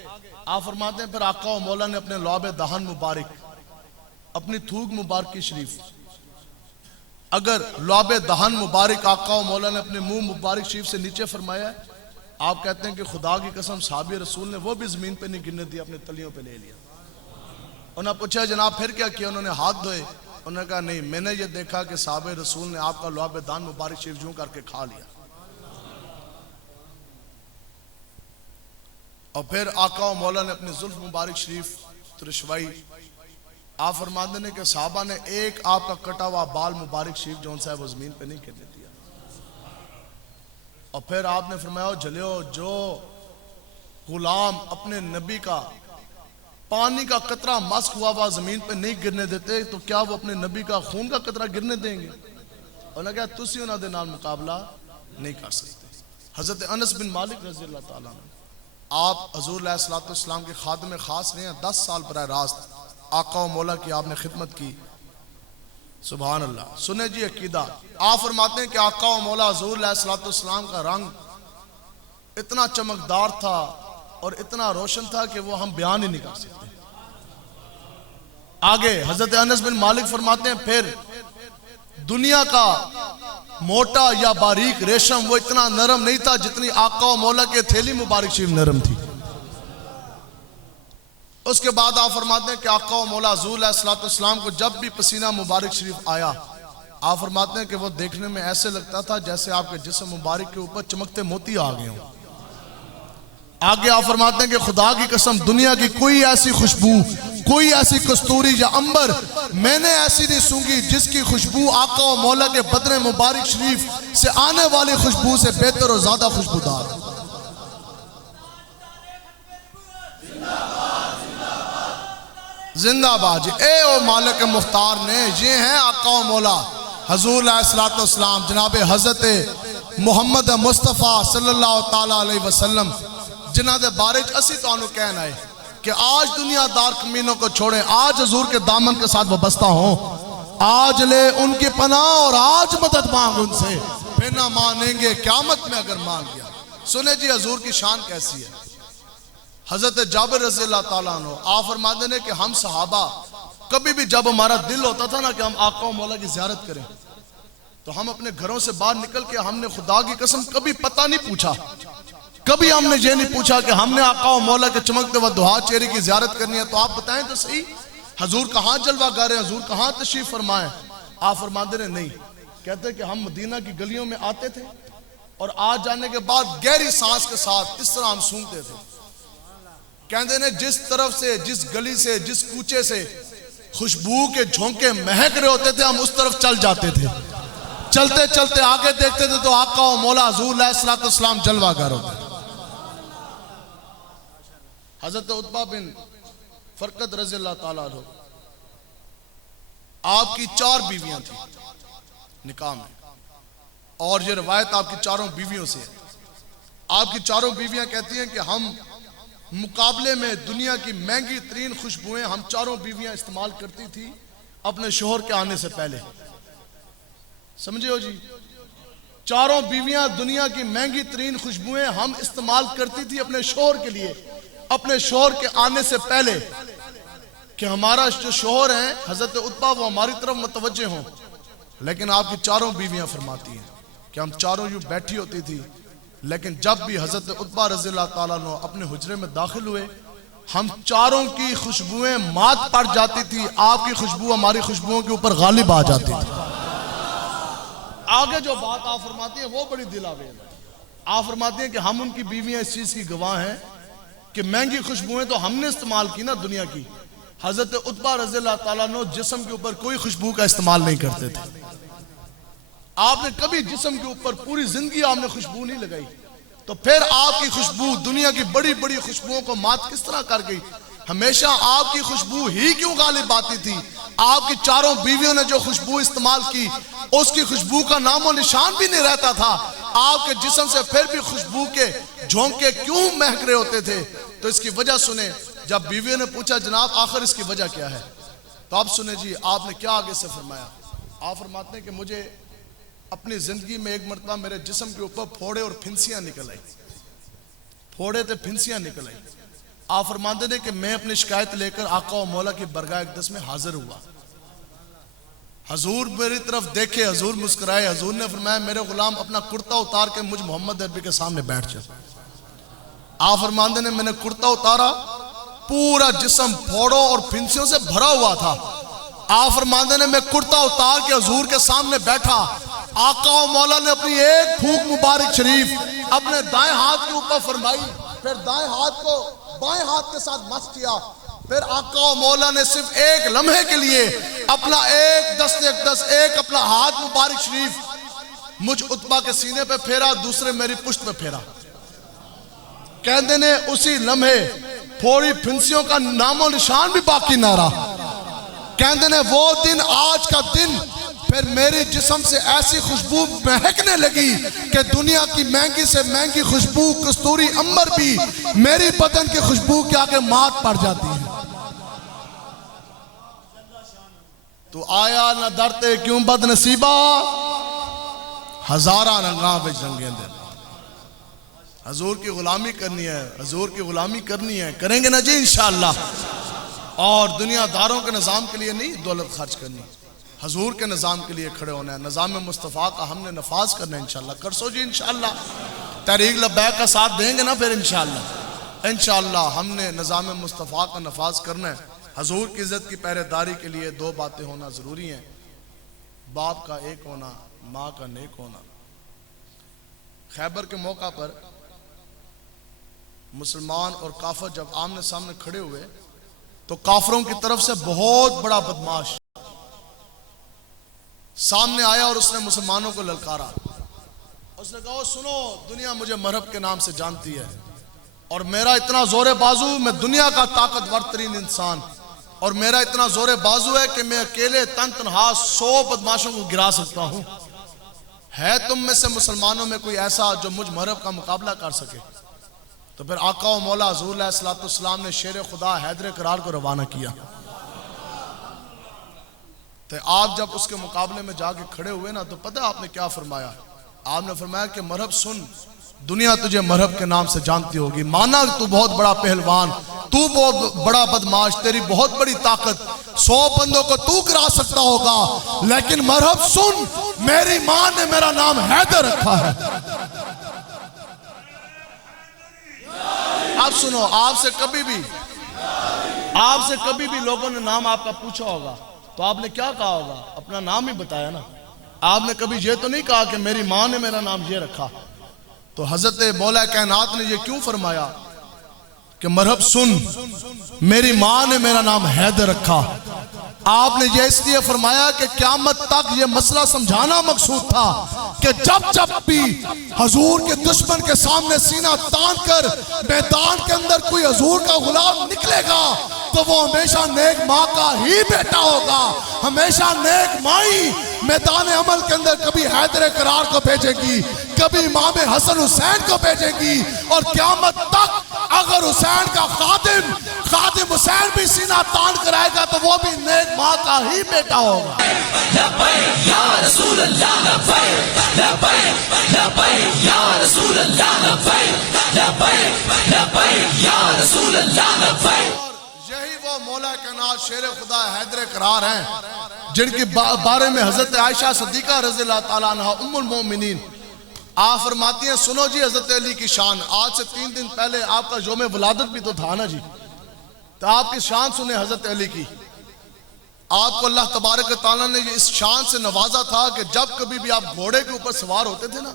आप फरमाते हैं फिर आका और मौला ने अपने लौब दहन मुबारक, अपनी थूक मुबारक की शरीफ, अगर लौब दहन मुबारक आका और मौला ने अपने मुंह मुबारक शरीफ से नीचे फरमाया है, आप कहते हैं कि खुदा की कसम साहबी रसूल ने वो भी जमीन पे नहीं गिरने दिया, अपने तलियों पे ले लिया। उन्होंने पूछा जनाब फिर क्या किया? उन्होंने हाथ धोए। उन्होंने कहा नहीं, मैंने ये देखा कि साहब रसूल ने आपका लौब दहन मुबारक शरीफ यूं करके खा लिया। और फिर आका और मौला ने अपनी जुल्फ मुबारक शरीफ तुरशवाई। आप फरमाते हैं कि साहबा ने एक आपका कटा हुआ बाल मुबारक शरीफ जो है वो जमीन पे नहीं गिरने दिया। और फिर आपने फरमाया जलियो जो गुलाम अपने नबी का पानी का कतरा मस्क हुआ हुआ जमीन पे नहीं गिरने देते तो क्या वो अपने नबी का खून का कतरा गिरने देंगे? उन्होंने कहा तुसी उन्हां दे नाल मुकाबला नहीं कर सकते। हजरत अनस बिन मालिक रज़ी अल्लाह तआला अन्हु, आप हजूर अलैहिस्सलाम के खादिम खास रहे हैं, 10 साल बराह रास्त आका और मौला की आपने खिदमत की। सुभान अल्लाह। सुने जी अकीदा, आप फरमाते हैं कि आका और मौला हजूर अलैहिस्सलाम का रंग इतना चमकदार था और इतना रोशन था कि वो हम बयान ही नहीं कर सकते। आगे हजरत अनस बिन मालिक फरमाते हैं फिर दुनिया का मोटा या बारीक रेशम वो इतना नरम नहीं था जितनी आका और मौला के थैली मुबारक शरीफ नरम थी। उसके बाद आप फरमाते हैं कि आका व मौला हुज़ूर अलैहिस्सलाम को जब भी पसीना मुबारक शरीफ आया, आप फरमाते हैं कि वो देखने में ऐसे लगता था जैसे आपके जिस्म मुबारक के ऊपर चमकते मोती आ गए हों। आगे आप फरमाते हैं कि खुदा की कसम दुनिया की कोई ऐसी खुशबू, कोई ऐसी कस्तूरी या अंबर मैंने ऐसी नहीं सूंघी जिसकी खुशबू आका व मौला के बदन मुबारक शरीफ से आने वाली खुशबू से बेहतर और ज्यादा खुशबूदार। जिंदाबाद जी। ए ओ मालिक मुख्तार ने, ये हैं आका व मौला हुज़ूर अलैहिस्सलाम जनाब हजरत मोहम्मद मुस्तफ़ा सल्लल्लाहु ताला अलैहि वसल्लम जिन्हां दे बारे च असीं तुहानूं कहण आए कि आज दुनियादार कमीनों को छोड़ें, आज हुज़ूर के दामन के साथ वाबस्ता हों, आज ले उनकी पनाह और आज मदद मांग उनसे, फिर ना मानेंगे क़यामत में अगर मांग गया। सुने जी हुज़ूर की शान कैसी है। हजरत जाबिर रज़ी अल्लाह ताला अन्हु आप फरमाते हैं कि हम सहाबा कभी भी जब हमारा दिल होता था ना कि हम आका व मौला की ज़ियारत करें, तो हम अपने घरों से बाहर निकल के हमने खुदा की कसम कभी पता नहीं पूछा, कभी हमने ये नहीं पूछा कि हमने आका व मौला के चमकते व दुहा चेहरे की ज़ियारत करनी है, तो आप बताएं तो सही हुज़ूर कहाँ जलवा गा रहे हैं, हुज़ूर कहाँ तशरीफ फरमाएं। आप फरमाते रहे नहीं, कहते कि हम मदीना की गलियों में आते थे और आज जाने के बाद गहरी सांस के साथ इस तरह हम सूंघते थे। कहते ने जिस तरफ से, जिस गली से, जिस कूचे से खुशबू के झोंके महक रहे होते थे हम उस तरफ चल जाते थे। चलते चलते आगे देखते थे तो आका व मौला हुज़ूर अलैहिस्सलाम जलवागर होते। हजरत उतबा बिन फरकत रज़ी अल्लाह ताला अन्हु आपकी 4 बीवियां थी निकाह में, और ये रवायत आपकी 4 बीवियों से है। आपकी 4 बीवियां कहती हैं कि हम मुकाबले में दुनिया की महंगी तरीन खुशबुएं हम 4 बीवियां इस्तेमाल करती थी अपने शोहर के आने से पहले। समझे हो जी, 4 बीवियां दुनिया की महंगी तरीन खुशबुएं हम इस्तेमाल करती थी अपने शोहर के लिए, अपने शोहर के आने से पहले, कि हमारा जो शोहर है हजरत उतबा वो हमारी तरफ मुतवज्जे हों। लेकिन आपकी 4 बीवियां फरमाती हैं कि हम 4 यूं बैठी होती थी, लेकिन जब भी हजरत उतबा रज़ी अल्लाह ताला अन्हु अपने हुजरे में दाखिल हुए, हम 4 की खुशबुएं मात पड़ जाती थी, आपकी खुशबू हमारी खुशबुओं के ऊपर गालिब आ जाती थी। आगे जो बात आप फरमाती हैं वो बड़ी दिलावेज है। आप फरमाती हैं कि हम उनकी बीवियां इस चीज की गवाह हैं कि महंगी खुशबुएं तो हमने इस्तेमाल की ना दुनिया की। हजरत उतबा रज़ी अल्लाह ताला अन्हु जिस्म के ऊपर कोई खुशबू का इस्तेमाल नहीं करते थे। आपने कभी जिस्म के ऊपर पूरी जिंदगी आपने खुशबू नहीं लगाई, तो फिर आपकी खुशबू दुनिया की बड़ी बड़ी खुशबुओं को मात किस तरह कर गई? हमेशा आपकी खुशबू ही क्यों गालिब आती थी? आपकी 4 बीवियों ने जो खुशबू इस्तेमाल की उसकी खुशबू का नामो निशान भी नहीं रहता था। आपके जिस्म से फिर भी खुशबू के झोंके क्यों महक रहे होते थे? तो इसकी वजह सुने। जब बीवियों ने पूछा जनाब आखिर इसकी वजह क्या है, तो आप सुने जी आपने क्या आगे से फरमाया। आप फरमाते हैं कि मुझे अपनी जिंदगी में एक मरतबा मेरे जिस्म के ऊपर फोड़े और फिंसियां निकल आई, फोड़े थे फिंसियां निकल आई। आप फरमाते थे कि मैं अपनी शिकायत लेकर आका व मौला की बरगाह अक़दस में हाजिर हुआ। हजूर मेरी तरफ देखे, हजूर मुस्कुराए, हजूर ने फरमाया मेरे गुलाम अपना कुर्ता उतार के मुझ मोहम्मद अरबी के सामने बैठ जा। आप फरमाते ने मैंने कुर्ता उतारा, पूरा जिस्म फोड़ों और फिंसियों से भरा हुआ था। आप फरमाते ने मैं कुर्ता उतार के हजूर के सामने बैठा। आका व मौला ने अपनी एक फूंक मुबारक शरीफ अपने दाएं हाथ के ऊपर फरमाई, फिर दाएं हाथ को बाएं हाथ के साथ मस किया, फिर आका व मौला ने सिर्फ एक लम्हे के लिए अपना एक दस्ते अक़दस, एक अपना हाथ मुबारक शरीफ मुझ उतबा के सीने पे फेरा, दूसरे मेरी पुश्त पे फेरा। कहते ने उसी लम्हे फोड़ी फिंसियों का नामो निशान भी बाकी ना रहा। कहते ने वो दिन आज का दिन फिर मेरे जिस्म से ऐसी खुशबू महकने लगी कि दुनिया की महंगी से महंगी खुशबू कस्तूरी अंबर भी मेरी बदन की खुशबू के आगे मात पड़ जाती है। तो आया न डरते क्यों बदनसीबा, हजारा रंगा विच रंगे दे। हजूर की गुलामी करनी है, हजूर की गुलामी करनी है, करेंगे ना जी इंशाअल्लाह। और दुनियादारों के निज़ाम के लिए नहीं दौलत खर्च करनी, हजूर के निज़ाम के लिए खड़े होना है। निज़ाम मुस्तफ़ा का हमने नफाज करना है इंशाअल्लाह। कर सो जी इंशाअल्लाह। तहरीक लब्बैक का साथ देंगे ना फिर इंशाअल्लाह। इंशाअल्लाह हमने निज़ाम मुस्तफ़ा का नफाज करना है। हजूर की इज़्ज़त की पहरेदारी के लिए दो बातें होना ज़रूरी हैं, बाप का एक होना, माँ का नेक होना। खैबर के मौका पर मुसलमान और काफिर जब आमने सामने खड़े हुए तो काफिरों की तरफ से बहुत बड़ा बदमाश सामने आया और उसने मुसलमानों को ललकारा। उसने कहा, सुनो, दुनिया मुझे मरहब के नाम से जानती है और मेरा इतना जोरे बाजू, मैं दुनिया का ताकतवर तरीन इंसान, और मेरा इतना जोरे बाजू है कि मैं अकेले तनहा 100 बदमाशों को गिरा सकता हूं। है तुम में से मुसलमानों में कोई ऐसा जो मुझ मरहब का मुकाबला कर सके? तो फिर आका व मौला हुज़ूर अलैहिस्सलातु वस्सलाम ने शेर खुदा हैदर करार को रवाना किया। तो आप जब उसके मुकाबले में जाके खड़े हुए ना, तो पता है आपने क्या फरमाया? आपने फरमाया कि मरहब सुन, दुनिया तुझे मरहब के नाम से जानती होगी, माना तू बहुत बड़ा पहलवान, तू बहुत बड़ा बदमाश, तेरी बहुत बड़ी ताकत, 100 बंदों को तू गिरा सकता होगा, लेकिन मरहब सुन, मेरी मां ने मेरा नाम हैदर रखा है। आप सुनो, आपसे कभी भी लोगों ने नाम आपका पूछा होगा तो आपने क्या कहा होगा? अपना नाम ही बताया ना। आपने कभी ये तो नहीं कहा कि मेरी मां ने मेरा नाम ये रखा। तो हजरत मौला कायनात ने ये क्यों फरमाया कि मरहब सुन, मेरी मां ने मेरा नाम हैदर रखा? आपने ये इसलिए फरमाया कि क़यामत तक ये मसला समझाना मकसूद था कि जब जब भी हजूर के दुश्मन के सामने सीना तान कर मैदान के अंदर कोई हजूर का गुलाम निकलेगा तो वो हमेशा नेक माँ का ही बेटा होगा। हमेशा नेक माई मैदान अमल के अंदर कभी हैदर करार को भेजेगी, कभी इमाम हसन हुसैन को भेजेगी, और क़यामत तक अगर हुसैन का खादिम हुसैन भी सीना तान कराएगा तो वो भी नेक माँ का ही बेटा होगा। यही वो मौला कायनात शेर खुदा हैदर करार हैं जिनके बारे में हजरत आयशा सिद्दीका रज़ियल्लाहु ताला अन्हा उम्मुल मोमिनीन आप फरमाती हैं, सुनो जी हजरत अली की शान। आज से 3 दिन पहले आपका यौम विलादत भी तो था ना जी, तो आपकी शान सुने हजरत अली की। आपको अल्लाह तबारक व तआला ने इस शान से नवाजा था कि जब कभी भी आप घोड़े के ऊपर सवार होते थे ना,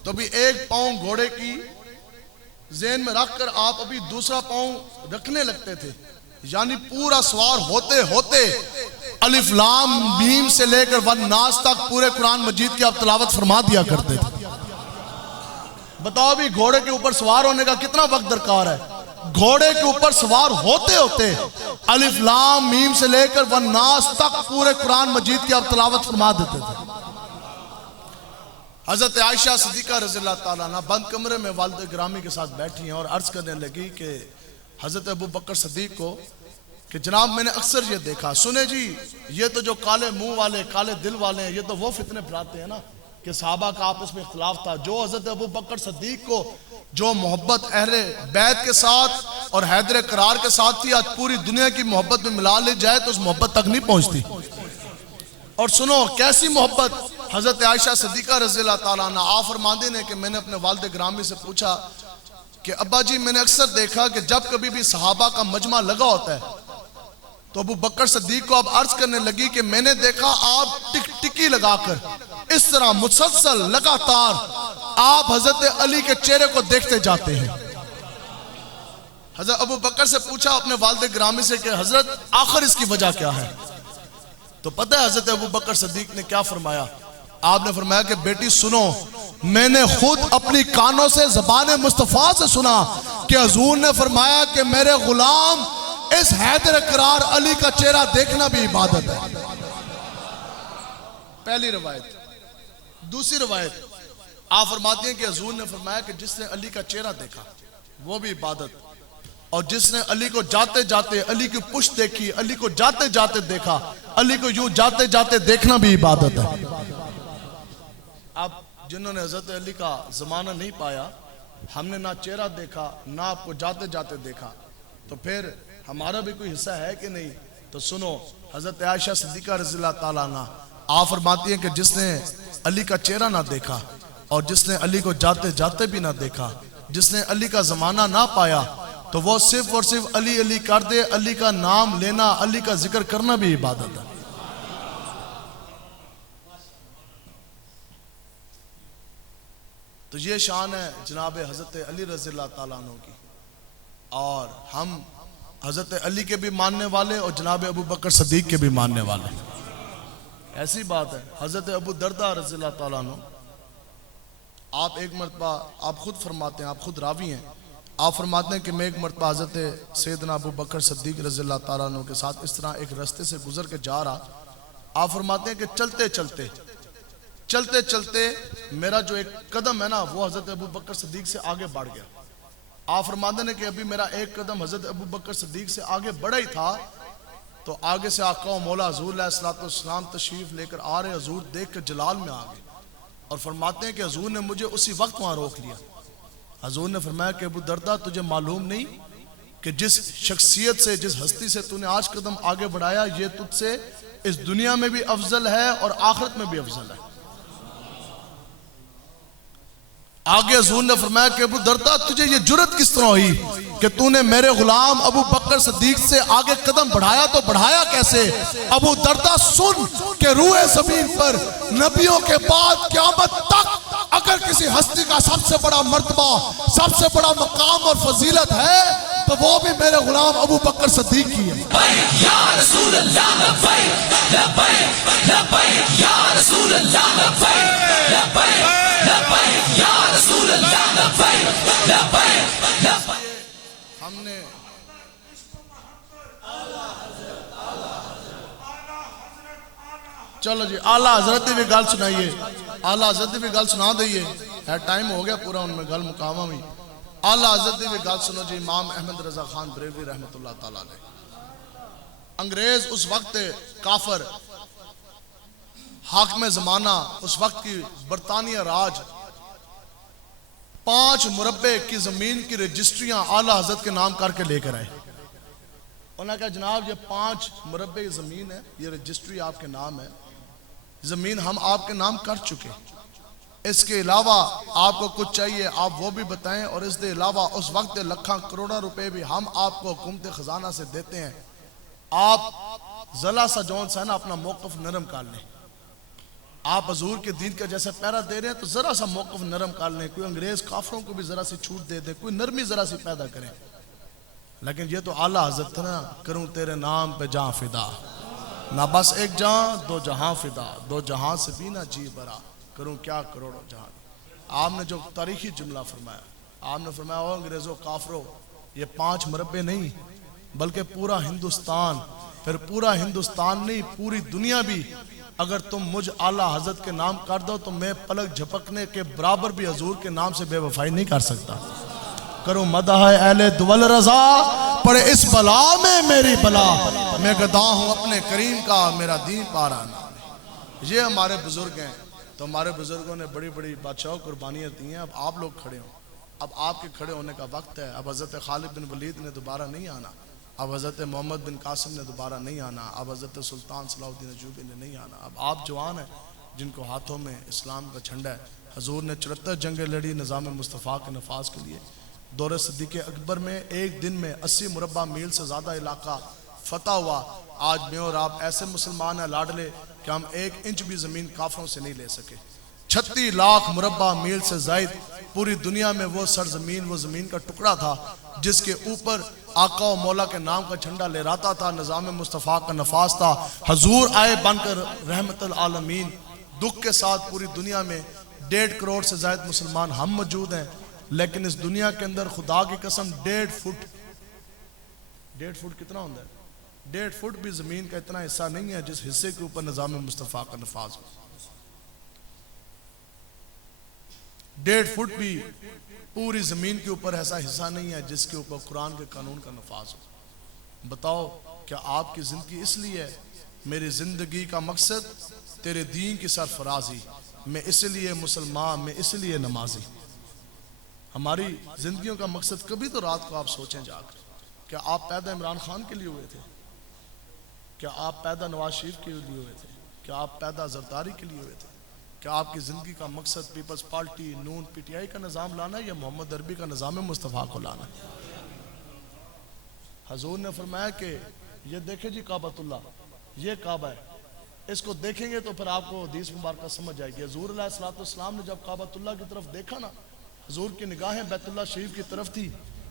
तो भी एक पाँव घोड़े की ज़हन में रखकर आप अभी दूसरा पाँव रखने लगते थे, यानी पूरा सवार होते होते अलिफ लाम मीम से लेकर वन नास तक पूरे कुरान मजीद की आप तिलावत फरमा दिया करते थे। बताओ भी घोड़े के ऊपर सवार होने का कितना वक्त दरकार है? घोड़े के ऊपर सवार होते होते अलिफ लाम मीम से लेकर वन नास तक पूरे कुरान मजीद की आप तिलावत फरमा देते थे। हजरत आयशा सिद्दीका रज़ियल्लाहु ताला अन्हा बंद कमरे में वालिद गिरामी के साथ बैठी हैं और अर्ज करने लगी कि हजरत अबू बकर सदीक को कि जनाब मैंने अक्सर ये देखा, सुने जी ये तो जो काले मुंह वाले काले दिल वाले हैं, ये तो वो फितने फैलाते हैं ना कि सहाबा का आपस में इख्तिलाफ था। जो हजरत अबू बकर सदीक को जो मोहब्बत अहले बैत के साथ और हैदर करार के साथ थी, आज पूरी दुनिया की मोहब्बत में मिला ली जाए तो उस मोहब्बत तक नहीं पहुंचती। और सुनो कैसी मोहब्बत, हजरत आयशा सिद्दीका रज़ियल्लाहु ताला अन्हा आप फरमाती ने कि मैंने अपने वालिद गिरामी से पूछा कि अब्बा जी मैंने अक्सर देखा कि जब कभी भी सहाबा का मजमा लगा होता है तो अबू बकर सदीक को अब अर्ज करने लगी कि मैंने देखा आप टिकी लगाकर इस तरह मुसलसल लगातार आप हजरत अली के चेहरे को देखते जाते हैं। हजरत अबू बकर से पूछा अपने वालिद गिरामी से कि हजरत आखिर इसकी वजह क्या है? तो पता है हजरत अबू बकर सदीक ने क्या फरमाया? आपने फरमाया कि बेटी सुनो, मैंने खुद अपनी कानों से ज़बान मुस्तफ़ा से सुना कि हुज़ूर ने फरमाया कि मेरे गुलाम इस हैदर करार अली का चेहरा देखना भी इबादत है। पहली रवायत। दूसरी रवायत आप फरमाते हैं कि हुज़ूर ने फरमाया कि जिसने अली का चेहरा देखा वो भी इबादत, और जिसने अली को जाते जाते अली की पुश्त देखी, अली को जाते जाते देखा, अली को यूं जाते जाते देखना भी इबादत है। अब जिन्होंने हजरत अली का जमाना नहीं पाया, हमने ना चेहरा देखा ना आपको जाते जाते देखा, तो फिर हमारा भी कोई हिस्सा है कि नहीं? तो सुनो हजरत आयशा सिद्दीका रज़ियल्लाहु ताला अन्हा आप फरमाती हैं कि जिसने अली का चेहरा ना देखा, और जिसने अली को जाते जाते भी ना देखा, जिसने अली का जमाना ना पाया, तो वो सिर्फ और सिर्फ अली अली कर दे। अली का नाम लेना, अली का जिक्र करना भी इबादत है। तो ये शान है जनाब हजरत अली रज़ियल्लाहु ताला अन्हु की। और हम हजरत अली के भी मानने वाले और जनाब अबू बकर सदीक के भी मानने वाले। ऐसी बात है, हजरत अबू दरदा रज़ियल्लाहु ताला अन्हु, आप एक मरतबा, आप खुद फरमाते हैं, आप खुद रावी हैं, आप फरमाते हैं कि मैं एक मरतबा हजरत सैयदना अबू बकर सदीक रज़ियल्लाहु ताला अन्हु के साथ इस तरह एक रास्ते से गुजर के जा रहा। आप फरमाते हैं कि चलते चलते चलते चलते मेरा जो एक कदम है ना वो हजरत अबू बकर सदीक से आगे बढ़ गया। आप फरमाते हैं कि अभी मेरा एक कदम हजरत अबू बकर सदीक से आगे बढ़ा ही था तो आगे से आका मौला हुज़ूर अलैहिस्सलाम तशरीफ लेकर आ रहे। हुज़ूर देख कर जलाल में आ गए और फरमाते हैं कि हुज़ूर ने मुझे उसी वक्त वहां रोक लिया। हुज़ूर ने फरमाया कि अबू दरदा, तुझे मालूम नहीं कि जिस शख्सियत से, जिस हस्ती से तूने आज कदम आगे बढ़ाया, ये तुझसे इस दुनिया में भी अफजल है और आखिरत में भी अफजल है। आगे हुज़ूर ने फरमाया कि अबू दरदा, तुझे ये जुर्रत किस तरह हुई कि तूने मेरे गुलाम अबू बकर सदीक से आगे कदम बढ़ाया? तो बढ़ाया कैसे? अबू दरदा सुन के रूए ज़मीन पर नबियों के बाद क़यामत तक अगर किसी हस्ती का सबसे बड़ा मर्तबा, सबसे बड़ा मकाम और फजीलत है तो वो भी मेरे गुलाम अबू बकर सदीक की है। हमने चलो जी आला हजरत भी गल सुनाइए, आला हजरत भी गल सुना दइए, टाइम हो गया पूरा, उनमें गल मुकामा भी। आला हजरत भी गल सुनो जी। इमाम अहमद रजा खान बरेलवी रहमतुल्लाह ताला ने, अंग्रेज उस वक्त काफर हाकिम जमाना, उस वक्त की बरतानिया राज, 5 मुरब्बे की जमीन की रजिस्ट्रियां आला हजरत के नाम करके लेकर आए। उन्होंने कहा जनाब ये 5 मुरब्बे की जमीन है, ये रजिस्ट्री आपके नाम है, जमीन हम आपके नाम कर चुके, इसके अलावा आपको कुछ चाहिए आप वो भी बताएं, और इसके अलावा उस वक्त लाखों करोड़ों रुपए भी हम आपको हुकूमत खजाना से देते हैं। आप जला सा जौन सा ना अपना मौकफ नरम कर लें। आप हजूर के दीन का जैसे पैरा दे रहे हैं तो जरा सा मौकफ नरम कर लें, कोई अंग्रेज काफरों को भी जरा सी छूट दे दे, कोई नरमी जरा सी पैदा करें। लेकिन ये तो आला हजरत ना, करूं तेरे नाम पे जहां फिदा, ना बस एक जहां दो जहां फिदा, दो जहां से भी ना जी बरा, करूं क्या करोड़ों जहां। आपने जो तारीखी जुमला फरमाया, आपने फरमाया ओ अंग्रेजों काफरों, ये 5 मुरब्बे नहीं बल्कि पूरा हिंदुस्तान, फिर पूरा हिंदुस्तान नहीं पूरी दुनिया भी अगर तुम मुझ आला हजरत के नाम कर दो तो मैं पलक झपकने के बराबर भी हजूर के नाम से बेवफाई नहीं कर सकता। करो मदह अहले दुवल रजा, पड़े इस बला में मेरी बला, मैं गदा हूँ अपने करीम का, मेरा दीन पारा नाम। ये हमारे बुजुर्ग हैं, तो हमारे बुजुर्गों ने बड़ी बड़ी बादशाह कुर्बानियाँ दी हैं। अब आप लोग खड़े हो, अब आपके खड़े होने का वक्त है। अब हज़रत खालिद बिन वलीद ने दोबारा नहीं आना, अब हज़रत मोहम्मद बिन कासिम ने दोबारा नहीं आना, अब हज़रत सुल्तान सलाहुद्दीन अय्यूबी ने नहीं आना। अब आप जवान हैं जिनको हाथों में इस्लाम का झंडा है। हजूर ने 74 जंगें लड़ी निज़ाम मुस्तफ़ा के नफाज के लिए। दौरे सिद्दीक़ अकबर में एक दिन में 80 मुरब्बा मील से ज़्यादा इलाका फतह हुआ। आज मैं और आप ऐसे मुसलमान हैं लाडले कि हम 1 इंच भी ज़मीन काफरों से नहीं ले सके। 36 लाख मुरब्बा मील से ज़ायद पूरी दुनिया में वो सरजमीन, वो ज़मीन का टुकड़ा था जिसके ऊपर आका और मौला के नाम का झंडा लहराता था, निज़ाम मुस्तफ़ा का नफाज था। हजूर आए बनकर रहमतुल आलमीन। दुख के साथ पूरी दुनिया में 1.5 करोड़ से ज़ायद मुसलमान हम मौजूद हैं, लेकिन इस दुनिया के अंदर खुदा की कसम 1.5 फुट कितना होता है? 1.5 फुट भी ज़मीन का इतना हिस्सा नहीं है जिस हिस्से के ऊपर निज़ाम मुस्तफ़ा का नफाज हो। 1.5 फुट भी पूरी ज़मीन के ऊपर ऐसा हिस्सा नहीं है जिसके ऊपर कुरान के कानून का नफाज हो। बताओ क्या आपकी ज़िंदगी इसलिए है? मेरी ज़िंदगी का मकसद तेरे दीन की सरफराजी, मैं इसलिए मुसलमान, मैं इसलिए नमाजी। हमारी ज़िंदगियों का मकसद कभी तो रात को आप सोचें जाकर, क्या आप पैदा इमरान खान के लिए हुए थे? क्या आप पैदा नवाज शरीफ के लिए हुए थे? क्या आप पैदा जरदारी के लिए हुए थे? क्या आपकी ज़िंदगी का मकसद पीपल्स पार्टी, नून, PTI का निज़ाम लाना है या मोहम्मद अरबी का निज़ाम मुस्तफ़ा को लाना है? हजूर ने फरमाया कि ये देखें जी काबतुल्लाह, ये काबा है, इसको देखेंगे तो फिर आपको हदीस मुबारक समझ आएगी। हजूर अलैहिस्सलाम ने जब काबतुल्लाह की तरफ देखा ना, हजूर की निगाहें बैतुल्लाह शरीफ की तरफ थी,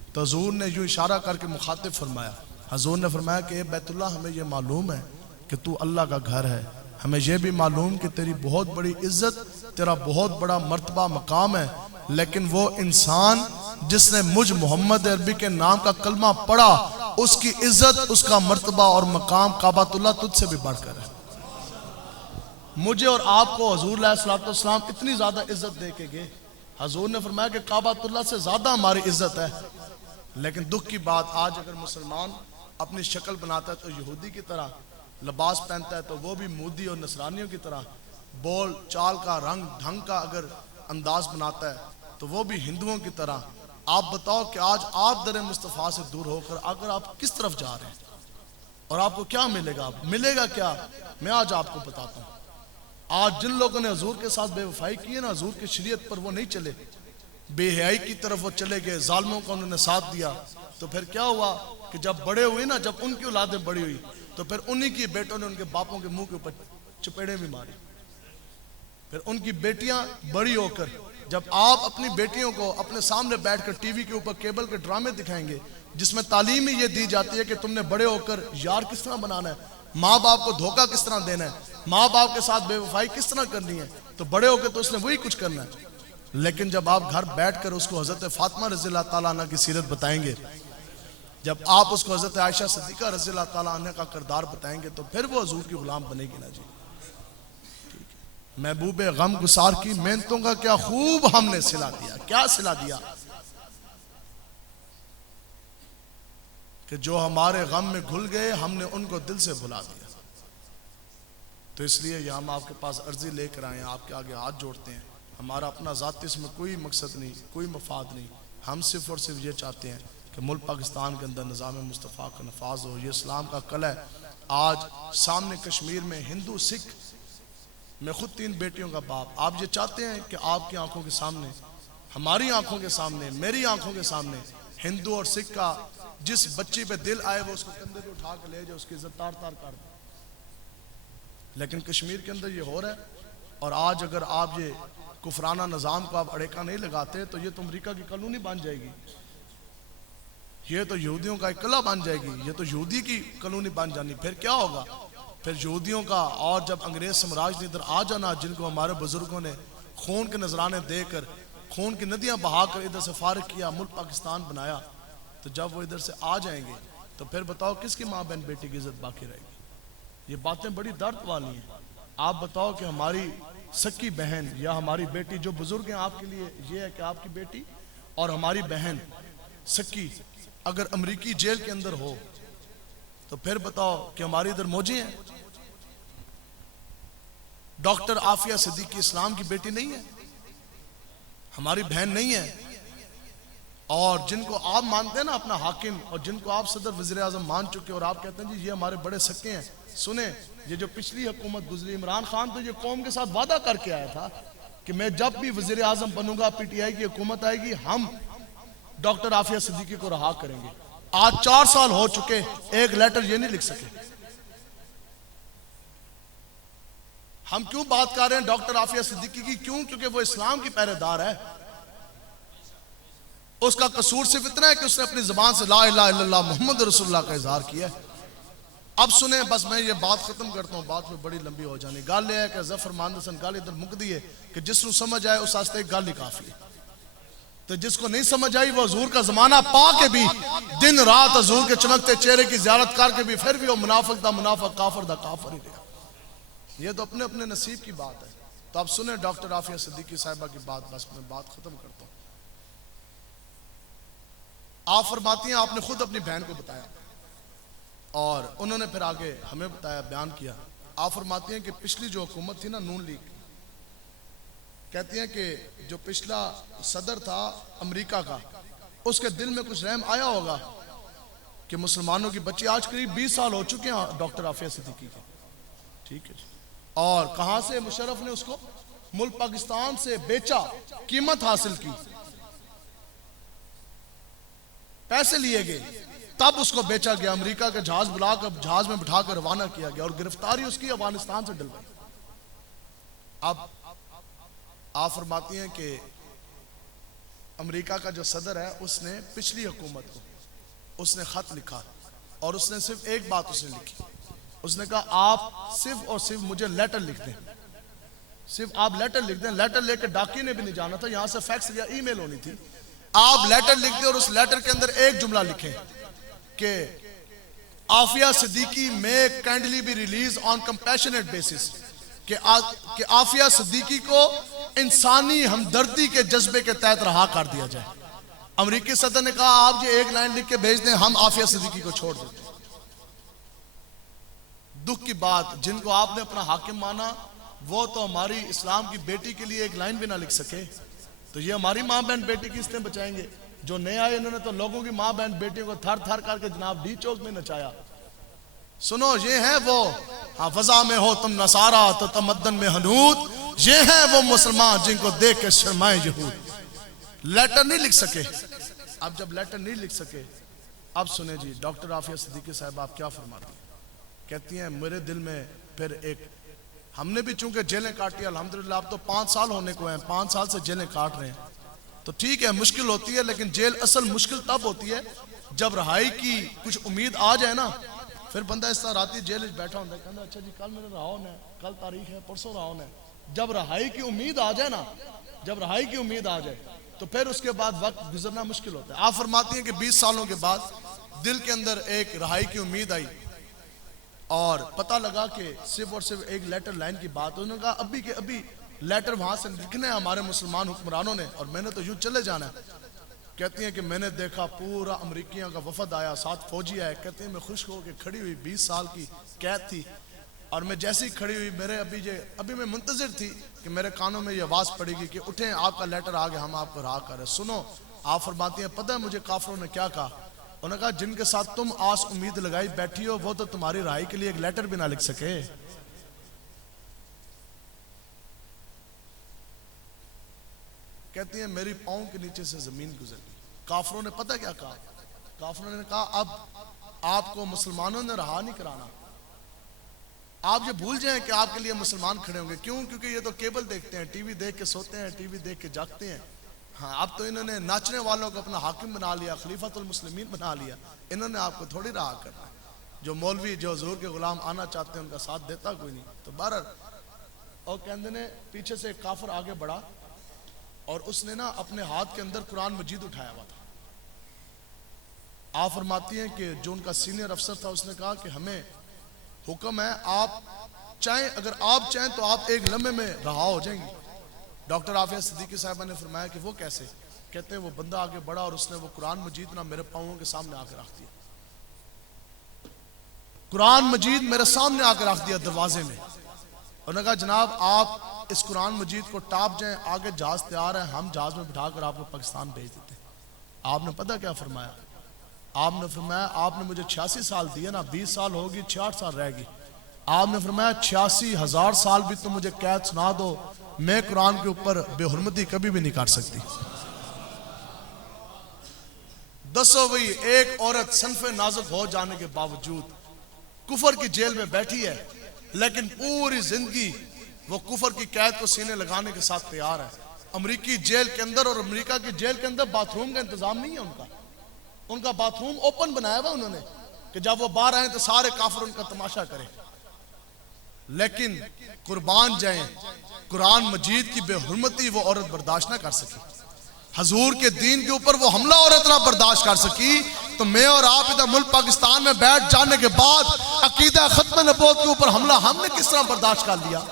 तो हजूर ने यूँ इशारा करके मुखातिब फरमाया। हजूर ने फरमाया कि बैतुल्लाह, हमें यह मालूम है कि तू अल्लाह का घर है, हमें यह भी मालूम कि तेरी बहुत बड़ी इज्जत, तेरा बहुत बड़ा मर्तबा मकाम है, लेकिन वो इंसान जिसने मुझ मोहम्मद अरबी के नाम का कलमा पढ़ा, उसकी इज्जत, उसका मर्तबा और मकाम काबतुल्लाह तुझसे भी बढ़कर है। मुझे और आपको हजूर अलैहिस्सलाम इतनी ज्यादा इज्जत दे के गए। हजूर ने फरमाया कि काबतुल्लाह से ज्यादा हमारी इज्जत है। लेकिन दुख की बात, आज अगर मुसलमान अपनी शक्ल बनाता है तो यहूदी की तरह, लिबास पहनता है तो वो भी मूदी और नसरानियों की तरह, बोल चाल का, रंग ढंग का अगर अंदाज बनाता है तो वो भी हिंदुओं की तरह। आप बताओ कि आज आप दर मुस्तफ़ा से दूर होकर अगर आप किस तरफ जा रहे हैं और आपको क्या मिलेगा? मिलेगा क्या? मैं आज आपको बताता हूँ। आज जिन लोगों ने हजूर के साथ बेवफाई की है ना, हजूर की शरीयत पर वो नहीं चले, बेहयाई की तरफ वो चले गए, जालिमों का उन्होंने साथ दिया, तो फिर क्या हुआ कि जब बड़े हुए ना, जब उनकी औलादें बड़ी हुई, तो फिर उन्हीं की बेटों ने उनके बापों के मुंह के ऊपर चपेड़े भी मारी। फिर उनकी बेटियां बड़ी होकर, जब आप अपनी बेटियों को अपने सामने बैठकर टीवी के ऊपर केबल के ड्रामे दिखाएंगे जिसमें तालीम ही ये दी जाती है कि तुमने बड़े होकर यार किस तरह बनाना है, माँ बाप को धोखा किस तरह देना है, माँ बाप के साथ बेवफाई किस तरह करनी है, तो बड़े होकर तो उसने वही कुछ करना है। लेकिन जब आप घर बैठकर उसको हजरत फातिमा रज़ियल्लाहु ताला अन्हा की सीरत बताएंगे, जब आप उसको हजरत आयशा सिद्दीक़ा रज़ियल्लाहु ताला अन्हा का किरदार बताएंगे, तो फिर वो हजूर की गुलाम बनेगी ना जी। महबूबे गम गुसार की मेहनतों का क्या खूब हमने सिला दिया। क्या सिला दिया कि जो हमारे गम में घुल गए, हमने उनको दिल से भुला दिया। तो इसलिए ये हम आपके पास अर्जी लेकर आए हैं, आपके आगे हाथ जोड़ते हैं। हमारा अपना ज़ाती इसमें कोई मकसद नहीं, कोई मफाद नहीं। हम सिर्फ और सिर्फ ये चाहते हैं कि मुल्क पाकिस्तान के अंदर निज़ाम मुस्तफ़ा का नफाज हो। ये इस्लाम का कल है। आज सामने कश्मीर में हिंदू सिख, मैं खुद 3 बेटियों का बाप, आप ये चाहते हैं कि आपकी आंखों के सामने, हमारी आंखों के सामने, मेरी आंखों के सामने हिंदू और सिख का जिस बच्ची पे दिल आए वो उसको कंधे पे उठा कर ले जाए, उसकी इज्जत तार तार कर दे। लेकिन कश्मीर के अंदर ये हो रहा है। और आज अगर आप ये कुफराना निज़ाम को आप अड़ेका नहीं लगाते तो ये तो अमरीका की कॉलोनी बन जाएगी, ये तो यहूदियों का एक किला बन जाएगी, ये तो यहूदी की कॉलोनी बन जानी। फिर क्या होगा? फिर यहूदियों का, और जब अंग्रेज साम्राज्य ने इधर आ जाना, जिनको हमारे बुजुर्गों ने खून के नजराने देकर, खून की नदियां बहाकर इधर से फारिग किया, मुल्क पाकिस्तान बनाया, तो जब वो इधर से आ जाएंगे तो फिर बताओ किसकी माँ बहन बेटी की इज्जत बाकी रहेगी? ये बातें बड़ी दर्द वाली हैं। आप बताओ कि हमारी सकी बहन या हमारी बेटी, जो बुजुर्ग हैं आपके लिए ये है कि आपकी बेटी और हमारी बहन सकी अगर अमरीकी जेल के अंदर हो, तो फिर बताओ कि हमारी इधर मौजी हैं। डॉक्टर आफिया सिद्दीकी इस्लाम की बेटी नहीं है, हमारी बहन नहीं है। और जिनको आप मानते हैं ना अपना हाकिम, और जिनको आप सदर वज़ीर आज़म मान चुके, और आप कहते हैं जी ये हमारे बड़े सके हैं। सुने, ये जो पिछली हुकूमत गुजरी, इमरान खान तो ये कौम के साथ वादा करके आया था कि मैं जब भी वज़ीर आज़म बनूंगा, PTI की हुकूमत आएगी, हम डॉक्टर आफिया सिद्दीकी को रहा करेंगे। आज 4 साल हो चुके, एक लेटर ये नहीं लिख सके। हम क्यों बात कर रहे हैं डॉक्टर आफिया सिद्दीकी की? क्यों? क्योंकि वो इस्लाम की पहरेदार है। उसका कसूर सिर्फ इतना है कि उसने अपनी जुबान से ला इलाहा इल्लल्लाह मोहम्मद रसूलुल्लाह का इजहार किया है। अब सुने, बस मैं ये बात खत्म करता हूँ, बात में बड़ी लंबी हो जानी। गल यह है कि जफर मानदसन गल इधर मुक दी है कि जिसको समझ आए उस वास्ते गल ही काफी है। तो जिसको नहीं समझ आई वो हजूर का जमाना पा के भी, दिन रात हजूर के चमकते चेहरे की जियारत करके भी, फिर भी वो मुनाफिक दा मुनाफिक, काफिर दा काफिर ही रहा। ये तो अपने अपने नसीब की बात है। तो अब सुने डॉक्टर आफिया सिद्दीकी साहिबा की बात, बस मैं बात खत्म करता हूँ। आप फरमाती हैं आपने खुद अपनी बहन को बताया और उन्होंने फिर आगे हमें बताया, बयान किया। आप फरमाती हैं कि पिछली जो हुकूमत थी ना, नून लीग, कहती हैं कि जो पिछला सदर था अमेरिका का, उसके दिल में कुछ रहम आया होगा कि मुसलमानों की बच्ची, आज करीब 20 साल हो चुके हैं डॉक्टर आफिया सिद्दीकी के, ठीक है। और कहां से मुशर्रफ ने उसको मुल्क पाकिस्तान से बेचा, कीमत हासिल की, पैसे लिए गए, तब उसको बेचा गया, अमेरिका के जहाज बुलाकर जहाज में बिठाकर रवाना किया गया और गिरफ्तारी उसकी अफगानिस्तान से डलवाई। अब आप फरमाती हैं कि अमेरिका का जो सदर है उसने पिछली हुकूमत को उसने खत लिखा और उसने सिर्फ एक बात उसने लिखी, उसने कहा आप सिर्फ और सिर्फ मुझे लेटर लिख दें, सिर्फ आप लेटर लिख दें। लेटर लेकर डाकी ने भी नहीं जाना था, यहां से फैक्स या ईमेल होनी थी। आप लेटर लिख दें और उस लेटर के अंदर एक जुमला लिखें कि Aafia Siddiqui may kindly be release on compassionate basis, कि आफिया सिद्दीकी को इंसानी हमदर्दी के जज्बे के तहत रहा कर दिया जाए। अमेरिकी सदर ने कहा आप ये एक लाइन लिख के भेज दें, हम आफिया सिद्दीकी को छोड़ देते। दुख की बात, जिनको आपने अपना हाकिम माना वो तो हमारी इस्लाम की बेटी के लिए एक लाइन भी ना लिख सके, तो ये हमारी माँ बहन बेटी किसने बचाएंगे? जो नए आए इन्होंने तो लोगों की माँ बहन बेटियों को थर थर करके जनाब डी चौक में नचाया। सुनो, ये है वो, हाँ फजा में हो तुम नसारा तो तमद्दन में हनूद, ये है वो मुसलमान जिनको देख के शर्माए यहूद। लेटर नहीं लिख सके। अब जब लेटर नहीं लिख सके, अब सुने जी डॉक्टर आफिया सिद्दीकी साहब आप क्या फरमाती हैं? कहती हैं मेरे दिल में फिर एक, हमने भी चूंकि जेलें काटी अल्हम्दुलिल्लाह, अब तो 5 साल होने को हैं, 5 साल से जेलें काट रहे हैं, तो ठीक है मुश्किल होती है, लेकिन जेल असल मुश्किल तब होती है जब रहाई की कुछ उम्मीद आ जाए ना, फिर बंदा इस तरह रात जेल में बैठा होता है, कहता अच्छा जी कल मेरा रहा होना है, कल तारीख है, परसों रहा होना है। जब रहाई की उम्मीद आ जाए ना, जब रहाई की उम्मीद आ जाए तो फिर उसके बाद वक्त गुजरना मुश्किल होता है। आप फरमाती हैं कि 20 सालों के बाद दिल के अंदर एक रहाई की उम्मीद आई और पता लगा कि सिर्फ और सिर्फ एक लेटर लाइन की बात। उन्होंने कहा अभी के अभी लेटर वहां से लिखने हैं हमारे मुसलमान हुक्मरानों ने और मैंने तो यूं चले जाना है। कहती हैं कि मैंने देखा पूरा अमरीकियों का वफद आया, साथ फौजी आए। कहती हैं मैं खुश होकर खड़ी हुई, 20 साल की कैद थी और मैं जैसे ही खड़ी हुई मेरे अभी मैं मुंतजिर थी कि मेरे कानों में ये आवाज़ पड़ेगी कि उठें आपका लेटर आ गया, हम आपको रहा कर रहे। सुनो, आप फरमाती हैं पता है मुझे काफिरों ने क्या कहा? उन्होंने कहा जिनके साथ तुम आस उम्मीद लगाई बैठी हो वो तो तुम्हारी राय के लिए एक लेटर भी ना लिख सके। कहती है मेरी पाँव के नीचे से जमीन गुजर गई। काफिरों ने पता क्या कहा? काफिरों ने कहा अब आपको मुसलमानों ने रहा नहीं कराना, आप ये भूल जाएं कि आपके लिए मुसलमान खड़े होंगे। क्यों? क्योंकि ये तो केबल देखते हैं, टीवी देख के सोते हैं, टीवी देख के जागते हैं। हाँ, अब तो इन्होंने नाचने वालों को अपना हाकिम बना लिया, खलीफातुल मुस्लिमीन बना लिया। इन्होंने आपको थोड़ी रहा करना। जो मौलवी जो हुजूर के गुलाम आना चाहते हैं उनका साथ देता कोई नहीं। तो बहरहाल और कहते ने पीछे से एक काफिर आगे बढ़ा और उसने ना अपने हाथ के अंदर कुरान मजीद उठाया हुआ था। आप फरमाती हैं कि जो उनका सीनियर अफसर था उसने कहा कि हमें हुक्म है, आप चाहें, अगर आप चाहें तो आप एक लम्हे में रहा हो जाएंगे। डॉक्टर आफिया सिद्दीकी साहबा ने फरमाया कि वो कैसे? कहते हैं वो बंदा आगे बढ़ा और उसने वो कुरान मजीद ना मेरे पाँवों के सामने आकर रख दिया। कुरान मजीद मेरे सामने आकर रख दिया दरवाजे में। उन्होंने कहा जनाब आप इस कुरान मजीद को टाप जाएं, आगे जहाज तैयार है, हम जहाज में बिठाकर आपको पाकिस्तान भेज देते। आपने पता क्या फरमाया? आपने फरमाया आपने मुझे 86 साल दिए ना, 20 साल होगी, 66 साल रहेगी। आपने फरमाया 86,000 साल भी तुम मुझे कैद सुना दो, मैं कुरान के ऊपर बेहुरमती कभी भी नहीं कर सकती। दसो भाई, एक औरत सनफे नाजुक हो जाने के बावजूद कुफर की जेल में बैठी है, लेकिन पूरी जिंदगी वो कुफर की कैद को सीने लगाने के साथ तैयार है। अमेरिकी जेल के अंदर और अमेरिका की जेल के अंदर बाथरूम का इंतजाम नहीं है। उनका बाथरूम ओपन बनाया हुआ उन्होंने कि जब वो बाहर आए तो सारे काफिर उनका तमाशा करें। लेकिन कुर्बान जाएं, कुरान मजीद की बेहुरमती वो औरत बर्दाश्त ना कर सकी। हजूर के दीन के ऊपर वो हमला औरत ना बर्दाश्त कर सकी, तो मैं और आप इधर मुल्क पाकिस्तान में बैठ जाने के बाद अकीदा खत्म नबूवत के ऊपर हमला हमने किस तरह बर्दाश्त कर लिया?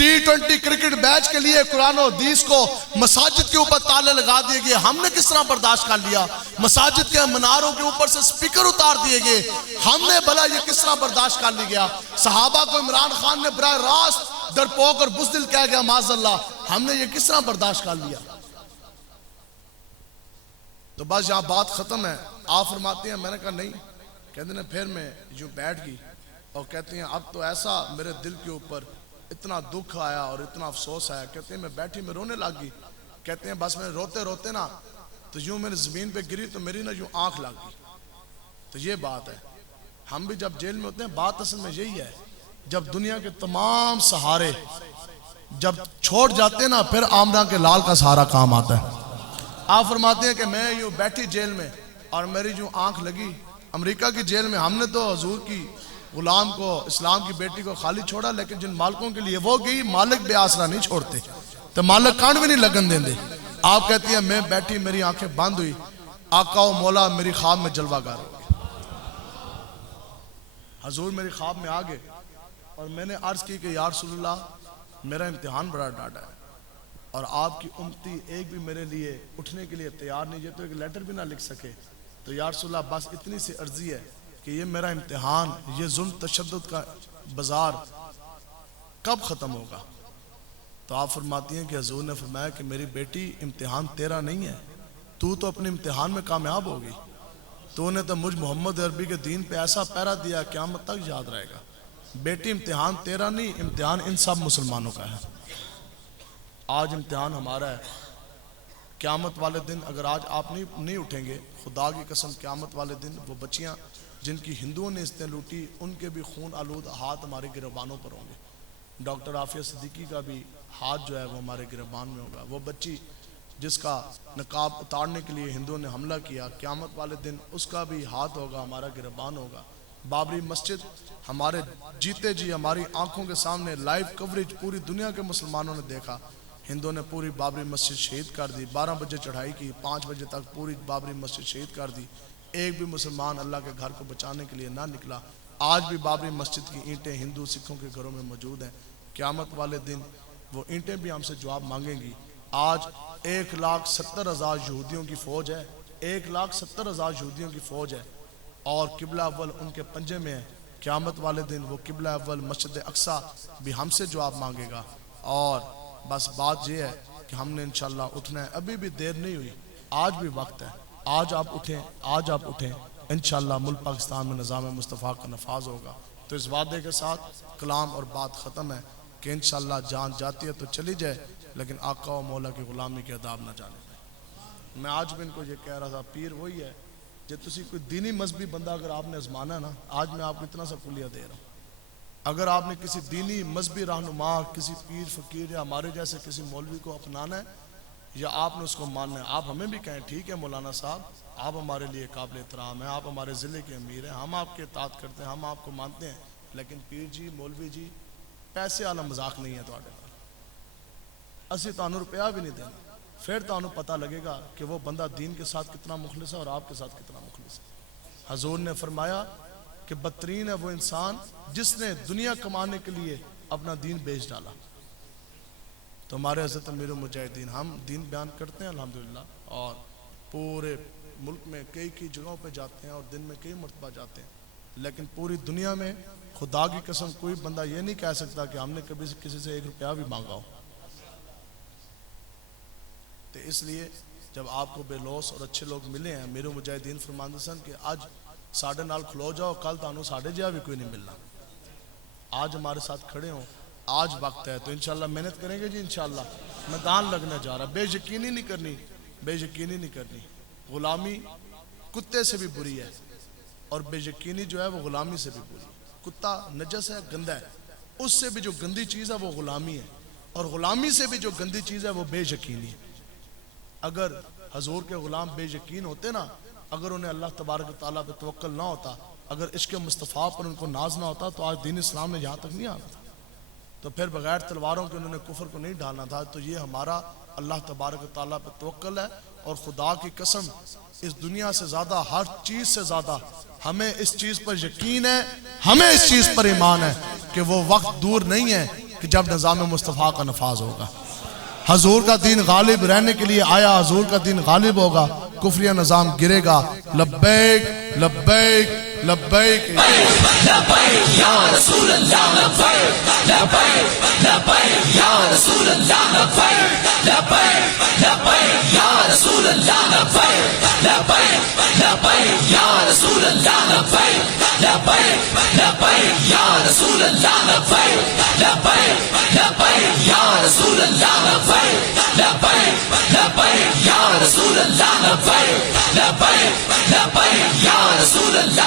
T20 क्रिकेट मैच के लिए कुरान और हदीस को मसाजिद के ऊपर ताले लगा दिए गए, हमने किस तरह बर्दाश्त कर लिया? मसाजिद के मीनारों के ऊपर से स्पीकर उतार दिए गए, हमने भला ये किस तरह बर्दाश्त कर लिया? सहाबा को इमरान खान ने बराह रास्त डरपोक और बुज़दिल कह गया माज़अल्लाह, हमने ये किस तरह बर्दाश्त कर लिया? तो बस यहाँ बात खत्म है। आप फरमाते हैं, मैंने कहा नहीं। कहते हैं फिर मैं यूं बैठ गई और कहती हैं अब तो ऐसा मेरे दिल के ऊपर इतना दुख आया और इतना अफसोस आया। कहते हैं मैं बैठी मैं रोने लग गई। कहते हैं बस मैं रोते रोते ना तो यूं मेरी ज़मीन पे गिरी तो मेरी ना यूं आँख लग गई। तो ये बात है, हम भी जब जेल में होते हैं, बात असल में यही है, जब दुनिया के तमाम सहारे जब छोड़ जाते हैं ना, फिर आमना के लाल का सहारा काम आता है। आप फरमाते हैं कि मैं यूँ बैठी जेल में और मेरी जो आंख लगी, अमेरिका की जेल में हमने तो हजूर की गुलाम को, इस्लाम की बेटी को खाली छोड़ा, लेकिन जिन मालिकों के लिए वो गई, मालिक बेआसरा नहीं छोड़ते, तो मालिक कांड भी नहीं लगन देंगे। आप कहती हैं मैं बैठी, मेरी आंखें बंद हुई, आका व मौला मेरी ख्वाब में जलवागार हो गए। हजूर मेरी ख्वाब में आ गए और मैंने अर्ज की कि या रसूलल्लाह मेरा इम्तिहान बड़ा डाटा है और आपकी उम्मती एक भी मेरे लिए उठने के लिए तैयार नहीं है, तो एक लेटर भी ना लिख सके, तो या रसूलल्लाह बस इतनी सी अर्जी है कि ये मेरा इम्तिहान, ये जुल्म तशद्दुद का बाजार कब ख़त्म होगा। तो आप फरमाती हैं कि हजूर ने फरमाया कि मेरी बेटी इम्तिहान तेरा नहीं है, तू तो अपने इम्तिहान में कामयाब होगी, तूने तो मुझ मोहम्मद अरबी के दीन पे ऐसा पहरा दिया क़यामत तक याद रहेगा। बेटी इम्तिहान तेरा नहीं, इम्तिहान इन सब मुसलमानों का है। आज इम्तिहान हमारा है, क़यामत वाले दिन अगर आज आप नहीं उठेंगे, खुदा की कसम क़यामत वाले दिन वो बच्चियाँ जिनकी हिंदुओं ने इज्जतें लूटी, उनके भी खून आलूद हाथ हमारे गिरबानों पर होंगे। डॉक्टर आफिया सिद्दीकी का भी हाथ जो है वो हमारे गिरबान में होगा। वो बच्ची जिसका नकाब उतारने के लिए हिंदुओं ने हमला किया, क़यामत वाले दिन उसका भी हाथ होगा, हमारा गिरबान होगा। बाबरी मस्जिद हमारे जीते जी हमारी आंखों के सामने लाइव कवरेज पूरी दुनिया के मुसलमानों ने देखा। हिंदुओं ने पूरी बाबरी मस्जिद शहीद कर दी, 12 बजे चढ़ाई की, 5 बजे तक पूरी बाबरी मस्जिद शहीद कर दी। एक भी मुसलमान अल्लाह के घर को बचाने के लिए ना निकला। आज भी बाबरी मस्जिद की ईंटें हिंदू सिखों के घरों में मौजूद हैं। क़यामत वाले दिन वो ईंटें भी हमसे जवाब मांगेंगी। आज 1,70,000 यहूदियों की फ़ौज है, 1,70,000 यहूदियों की फ़ौज है और किबला अव्वल उनके पंजे में है। क़यामत वाले दिन वो किबला अव्वल मस्जिद अक्सा भी हमसे जवाब मांगेगा। और बस बात ये है कि हमने इंशाल्लाह उठना है, अभी भी देर नहीं हुई, आज भी वक्त है, आज आप उठें, आज आप उठें, इंशाल्लाह मुल्क पाकिस्तान में निज़ाम मुस्तफ़ा का नफाज होगा। तो इस वादे के साथ कलाम और बात ख़त्म है कि इंशाल्लाह जान जाती है तो चली जाए, लेकिन आका व मौला की ग़ुलामी के अदाब ना जाने पाए। मैं आज भी इनको ये कह रहा था, पीर वही है जो तुसी कोई दीनी मजहबी बंदा अगर आपने आजमाना है ना, आज मैं आपको इतना सा कुलिया दे रहा हूँ, अगर आपने किसी दीनी मजहबी रहनुमा, किसी पीर फ़कीर या हमारे जैसे किसी मौलवी को अपनाना है या आपने उसको मानना है, आप हमें भी कहें ठीक है मौलाना साहब, आप हमारे लिए काबिल एहतराम हैं, आप हमारे ज़िले के अमीर हैं, हम आपके इताअत करते हैं, हम आपको मानते हैं, लेकिन पीर जी मौलवी जी पैसे वाला मजाक नहीं है तुहाडे नाल, असीं तुहानू रुपया भी नहीं देना, फिर तुहानू पता लगेगा कि वो बंदा दीन के साथ कितना मुखलिस है और आपके साथ कितना मुखलिस है। हजूर ने फरमाया कि बदतरीन है वो इंसान जिसने दुनिया कमाने के लिए अपना दीन बेच डाला। तो हमारे हज़रत अमीर मुजाहिदीन, हम दीन बयान करते हैं अल्हम्दुलिल्लाह, और पूरे मुल्क में कई जगहों पे जाते हैं और दिन में कई मरतबा जाते हैं, लेकिन पूरी दुनिया में खुदा की कसम कोई बंदा ये नहीं कह सकता कि हमने कभी किसी से 1 रुपया भी मांगा हो। तो इसलिए जब आपको बेलौस और अच्छे लोग मिले हैं, अमीर मुजाहिदीन फरमांदे सन कि आज साढ़े नाल खलो जाओ, कल तुहानू साढ़े जिहा भी कोई नहीं मिलना, आज हमारे साथ खड़े हो, आज वक्त है, तो इंशाल्लाह मेहनत करेंगे जी, इंशाल्लाह मैदान लगने जा रहा। बेयकीनी नहीं करनी, बेयकीनी नहीं करनी, गुलामी कुत्ते से भी बुरी है और बेयकीनी जो है वो गुलामी से भी बुरी है। कुत्ता नजस है, गंदा है, उससे भी जो गंदी चीज़ है वो गुलामी है, और गुलामी से भी जो गंदी चीज़ है वो बेयकीनी है। अगर हजूर के गुलाम बेयकीन होते ना, अगर उन्हें अल्लाह तबारक तआला पे तवक्कल ना होता, अगर इश्क़ मुस्तफ़ा पर उनको नाज ना होता, तो आज दीन इस्लाम में यहाँ तक नहीं आना था, तो फिर बगैर तलवारों के उन्होंने कुफर को नहीं डालना था। तो ये हमारा अल्लाह तबारक तआला पे तवक्कल है, और खुदा की कसम इस दुनिया से ज़्यादा, हर चीज़ से ज़्यादा हमें इस चीज़ पर यकीन है, हमें इस चीज़ पर ईमान है कि वो वक्त दूर नहीं है कि जब निज़ाम मुस्तफ़ा का नफाज होगा। हजूर का दीन गालिब रहने के लिए आया, हजूर का दीन गालिब होगा, कुफरिया निज़ाम गिरेगा। लब्बैक लब्बैक लब्बैक लब्बैक या रसूल अल्लाह, लब्बैक लब्बैक लब्बैक या रसूल अल्लाह, लब्बैक लब्बैक लब्बैक या रसूल अल्लाह, लब्बैक लब्बैक लब्बैक या रसूल अल्लाह, लब्बैक लब्बैक लब्बैक या रसूल अल्लाह, लब्बैक लब्बैक लब्बैक या रसूल अल्लाह, लब्बैक लब्बैक लब्बैक या रसूल अल्लाह, लब्बैक लब्बैक लब्बैक या रसूल अल्लाह,